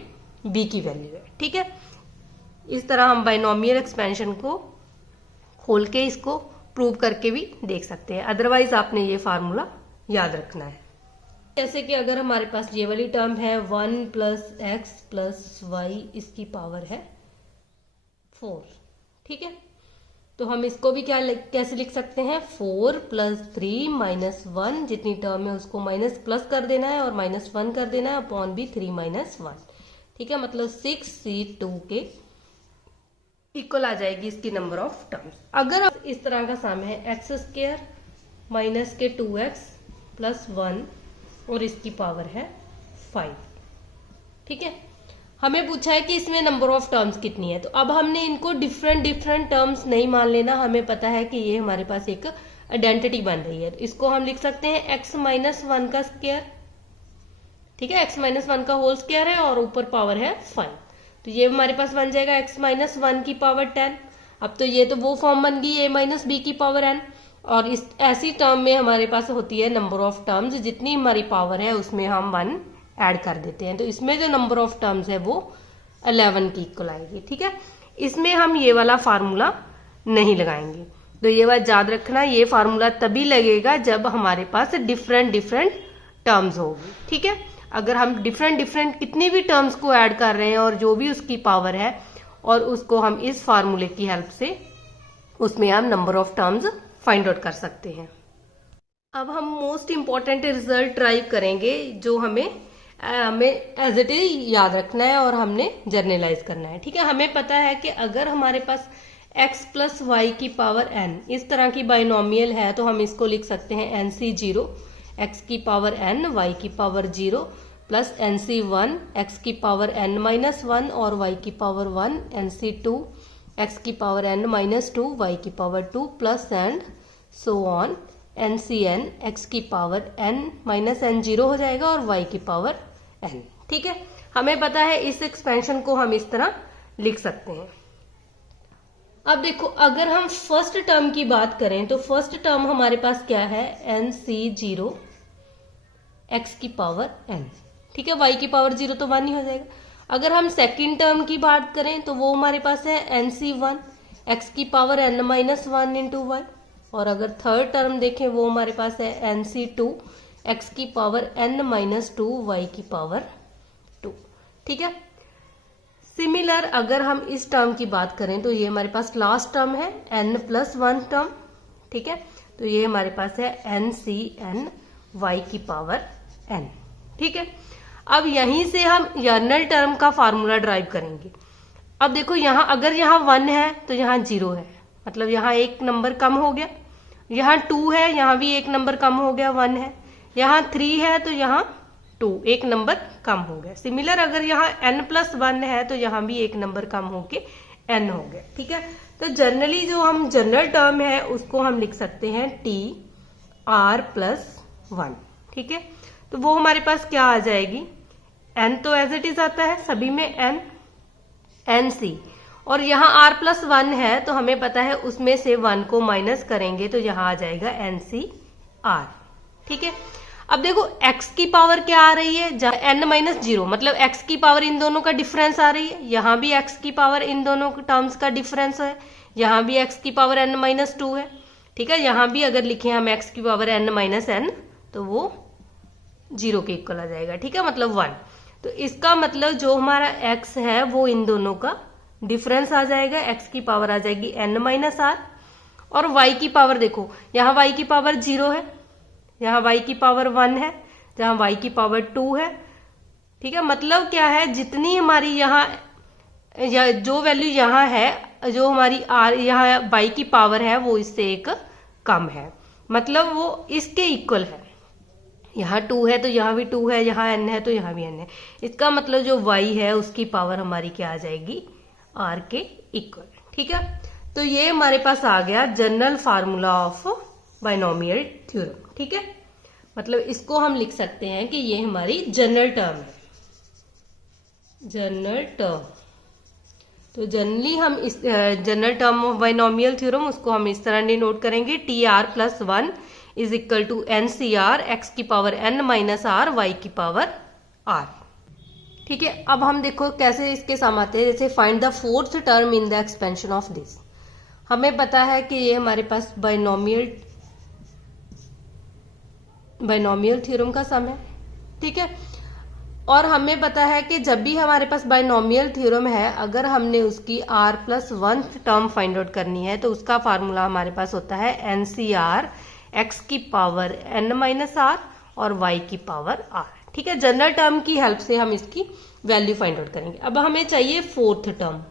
b की वैल्यू है। ठीक है, इस तरह हम बाइनोमियल एक्सपेंशन को खोल के इसको प्रूव करके भी देख सकते हैं। अदरवाइज आपने ये फार्मूला याद रखना है। जैसे कि अगर हमारे पास ये वाली टर्म है 1 + x + y इसकी पावर है 4। ठीक है, तो हम इसको भी कैसे लिख सकते हैं, 4 + 3 - 1, जितनी टर्म है उसको माइनस प्लस कर देना है और -1 कर देना है अपॉन भी 3 - 1। ठीक है, मतलब 6C2 के इक्वल आ जाएगी इसकी नंबर ऑफ टर्म्स। अगर इस तरह का सम है x² माइनस के 2x + 1 और इसकी पावर है 5। ठीक है, हमें पूछा है कि इसमें नंबर ऑफ टर्म्स कितनी है, तो अब हमने इनको डिफरेंट टर्म्स नहीं मान लेना। हमें पता है कि ये हमारे पास एक आइडेंटिटी बन रही है, तो इसको हम लिख सकते हैं x - 1 का स्क्वायर। ठीक है, x - 1 का होल स्क्वायर है और ऊपर पावर है 5, तो ये हमारे पास बन जाएगा x - 1 की पावर 10। अब तो ये तो वो फॉर्म बन गई a - b की पावर n, और इस ऐसी टर्म में हमारे पास होती है नंबर ऑफ टर्म्स, जितनी हमारी पावर है उसमें हम 1 ऐड कर देते हैं, तो इसमें जो नंबर ऑफ टर्म्स है वो 11 की इक्वल आएगी। ठीक है, इसमें हम ये वाला फार्मूला नहीं लगाएंगे, तो ये बात याद रखना, ये फार्मूला तभी लगेगा जब हमारे पास डिफरेंट टर्म्स होगी। ठीक है, अगर हम डिफरेंट कितनी भी टर्म्स को ऐड कर रहे हैं और जो भी उसकी पावर है, और उसको हम इस फार्मूले की हेल्प से उसमें हम number of terms find out कर सकते हैं। अब हम मोस्ट इंपॉर्टेंट रिजल्ट ड्राइव करेंगे, जो हमें एज इट इज याद रखना है और हमने जर्नलाइज करना है। ठीक है, हमें पता है कि अगर हमारे पास x + y की पावर n इस तरह की बाइनोमियल है, तो हम इसको लिख सकते हैं NC0 x की पावर n y की पावर 0 प्लस NC1 x की पावर n - 1 और y की पावर 1, NC2 x की पावर n - 2 y की power 2 plus and so on NCn x की पावर n - n 0 हो जाएगा और y की पावर n। ठीक है, हमें पता है इस एक्सपेंशन को हम इस तरह लिख सकते हैं। अब देखो, अगर हम फर्स्ट टर्म की बात करें तो फर्स्ट टर्म हमारे पास क्या है, NC0 x की पावर n। ठीक है, y की पावर 0 तो 1 ही हो जाएगा। अगर हम सेकंड टर्म की बात करें तो वो हमारे पास है NC1 x की पावर n - 1 इंटू y, और अगर थर्ड टर्म देखें वो हमारे पास है NC2 x की पावर n - 2 y की पावर 2। ठीक है, सिमिलर अगर हम इस टर्म की बात करें तो ये हमारे पास लास्ट टर्म है n + 1 टर्म। ठीक है, तो ये हमारे पास है NCn y की पावर n। ठीक है, अब यहीं से हम जर्नल टर्म का फार्मूला ड्राइव करेंगे। अब देखो, यहाँ अगर यहाँ 1 है तो यहाँ 0 है, मतलब यहाँ एक नंबर कम हो गया। यहाँ 2 है, यहाँ भी एक नंबर कम हो गया, 1 है। यहाँ 3 है तो यहाँ 2, एक नंबर कम हो गया। सिमिलर अगर यहाँ n + 1 है तो यहाँ भी एक नंबर कम होके n हो गया। ठीक है, तो जनरली जो हम जनरल टर्म है उसको हम लिख सकते हैं TR + 1। ठीक है, तो वो हमारे पास क्या आ जाएगी, n तो एज इट इज आता है सभी में n, NC, और यहाँ r + 1 है तो हमें पता है उसमें से 1 को माइनस करेंगे तो यहाँ आ जाएगा NCR। ठीक है, अब देखो x की पावर क्या आ रही है, n - 0, मतलब x की पावर इन दोनों का डिफरेंस आ रही है। यहाँ भी x की पावर इन दोनों टर्म्स का डिफरेंस है, यहाँ भी x की पावर n - 2 है। ठीक है, यहाँ भी अगर लिखें हम x की पावर n - n तो वो 0 के इक्वल आ जाएगा। ठीक है, मतलब 1। तो इसका मतलब जो हमारा x है वो इन दोनों का डिफरेंस आ जाएगा, x की पावर आ जाएगी n - r, और y की पावर देखो, यहाँ y की पावर 0 है, यहाँ y की पावर 1 है, जहाँ y की पावर 2 है। ठीक है, मतलब क्या है, जितनी हमारी यहाँ जो वैल्यू यहाँ है, जो हमारी r यहाँ y की पावर है वो इससे एक कम है, मतलब वो इसके इक्वल है। यहाँ 2 है तो यहाँ भी 2 है, यहाँ n है तो यहाँ भी n है। इसका मतलब जो y है उसकी पावर हमारी क्या आ जाएगी, r के इक्वल। ठीक है, तो ये हमारे पास आ गया general formula of binomial theorem. ठीक है, मतलब इसको हम लिख सकते हैं कि ये हमारी जनरल टर्म है, जनरल टर्म। तो जनरली हम इस general term of binomial theorem उसको हम इस तरह डिनोट करेंगे, TR + 1 is equal to NCR x की पावर n - r y की पावर r। ठीक है, अब हम देखो कैसे इसके सम आते हैं, जैसे find the fourth term in the expansion of this. हमें पता है कि ये हमारे पास बाइनोमियल थ्योरम का सम है। ठीक है, और हमें पता है कि जब भी हमारे पास बाइनोमियल थ्योरम है, अगर हमने उसकी r+1 टर्म फाइंड आउट करनी है तो उसका फार्मूला हमारे पास होता है NCR x की पावर n-r और y की पावर r। ठीक है, जनरल टर्म की हेल्प से हम इसकी वैल्यू फाइंड आउट करेंगे। अब हमें चाहिए फोर्थ टर्म,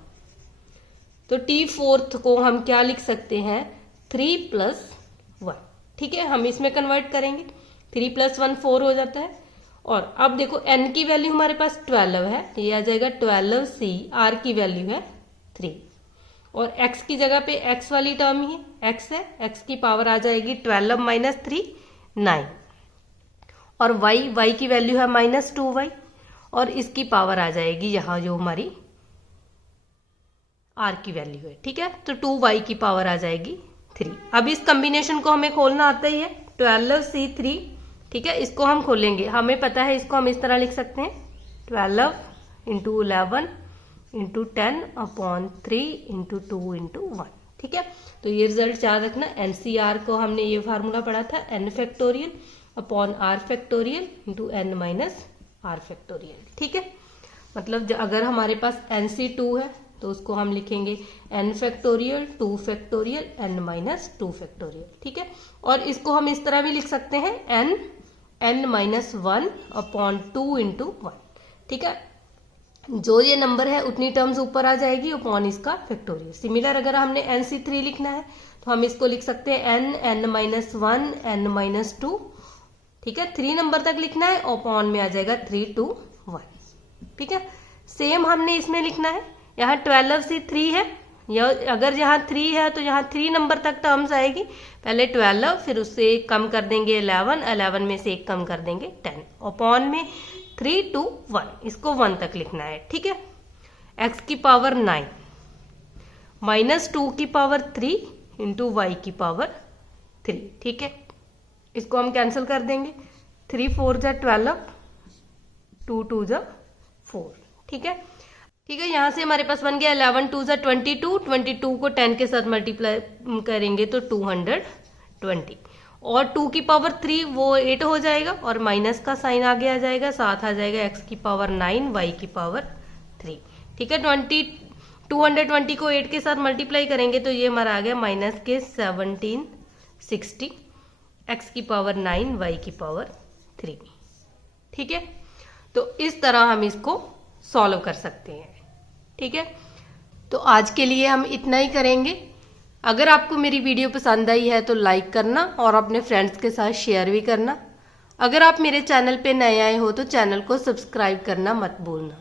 तो t4 को हम क्या लिख सकते हैं, 3+1। ठीक है, हम इसमें कन्वर्ट करेंगे, 3+1 4 हो जाता है। और अब देखो n की वैल्यू हमारे पास 12 है, ये आ जाएगा 12c, r की वैल्यू है 3 और x की जगह पे x वाली टर्म ही x है, x की पावर आ जाएगी 12 - 3 9 और y की वैल्यू है -2y और इसकी पावर आ जाएगी यहाँ जो हमारी r की वैल्यू है। ठीक है, तो 2y की पावर आ जाएगी 3। अब इस कॉम्बिनेशन को हमें खोलना आता ही है, 12c3। ठीक है, इसको हम खोलेंगे, हमें पता है इसको हम इस तरह लिख सकते हैं, 12 × 11 × 10/3 × 2 × 1। ठीक है, तो ये रिजल्ट याद रखना। NCR को हमने ये फार्मूला पढ़ा था, n⁴r⁴ × n-r⁴। ठीक है, मतलब अगर हमारे पास NC2 है तो उसको हम लिखेंगे n⁴, 2⁴, n-2⁴। ठीक है, और इसको हम इस तरह भी लिख सकते हैं, n-1/2 × 1। ठीक है, जो ये नंबर है उतनी टर्म्स ऊपर आ जाएगी अपॉन इसका फैक्टोरियल। सिमिलर अगर हमने NC3 लिखना है तो हम इसको लिख सकते हैं n-1 n-2। ठीक है, 3 नंबर तक लिखना है, अपॉन में आ जाएगा 3 2 1। ठीक है, सेम हमने इसमें लिखना है, यहाँ 12c3 है, अगर यहाँ 3 है तो यहाँ 3 नंबर तक टर्म्स आएगी, पहले 12 फिर उससे कम कर देंगे 11 में से 1 कम कर देंगे 10, अपॉन में 3 2 1, इसको 1 तक लिखना है। ठीक है, x की पावर 9 -2 की पावर 3 × y की पावर 3। ठीक है, इसको हम कैंसिल कर देंगे, 3 4 = 12, 2 2 = 4। ठीक है, ठीक है, यहाँ से हमारे पास बन गया 11 2 = 22, 22 को 10 के साथ मल्टीप्लाई करेंगे तो 220 और 2 की पावर 3 वो 8 हो जाएगा और माइनस का साइन आगे आ जाएगा, साथ आ जाएगा x की पावर 9 y की पावर 3। ठीक है, 220 को 8 के साथ मल्टीप्लाई करेंगे तो ये हमारा आ गया -1760, x की पावर 9 y की पावर 3। ठीक है, तो इस तरह हम इसको सॉल्व कर सकते हैं। ठीक है, तो आज के लिए हम इतना ही करेंगे। अगर आपको मेरी वीडियो पसंद आई है तो लाइक करना और अपने फ्रेंड्स के साथ शेयर भी करना। अगर आप मेरे चैनल पे नए आए हो तो चैनल को सब्सक्राइब करना मत भूलना।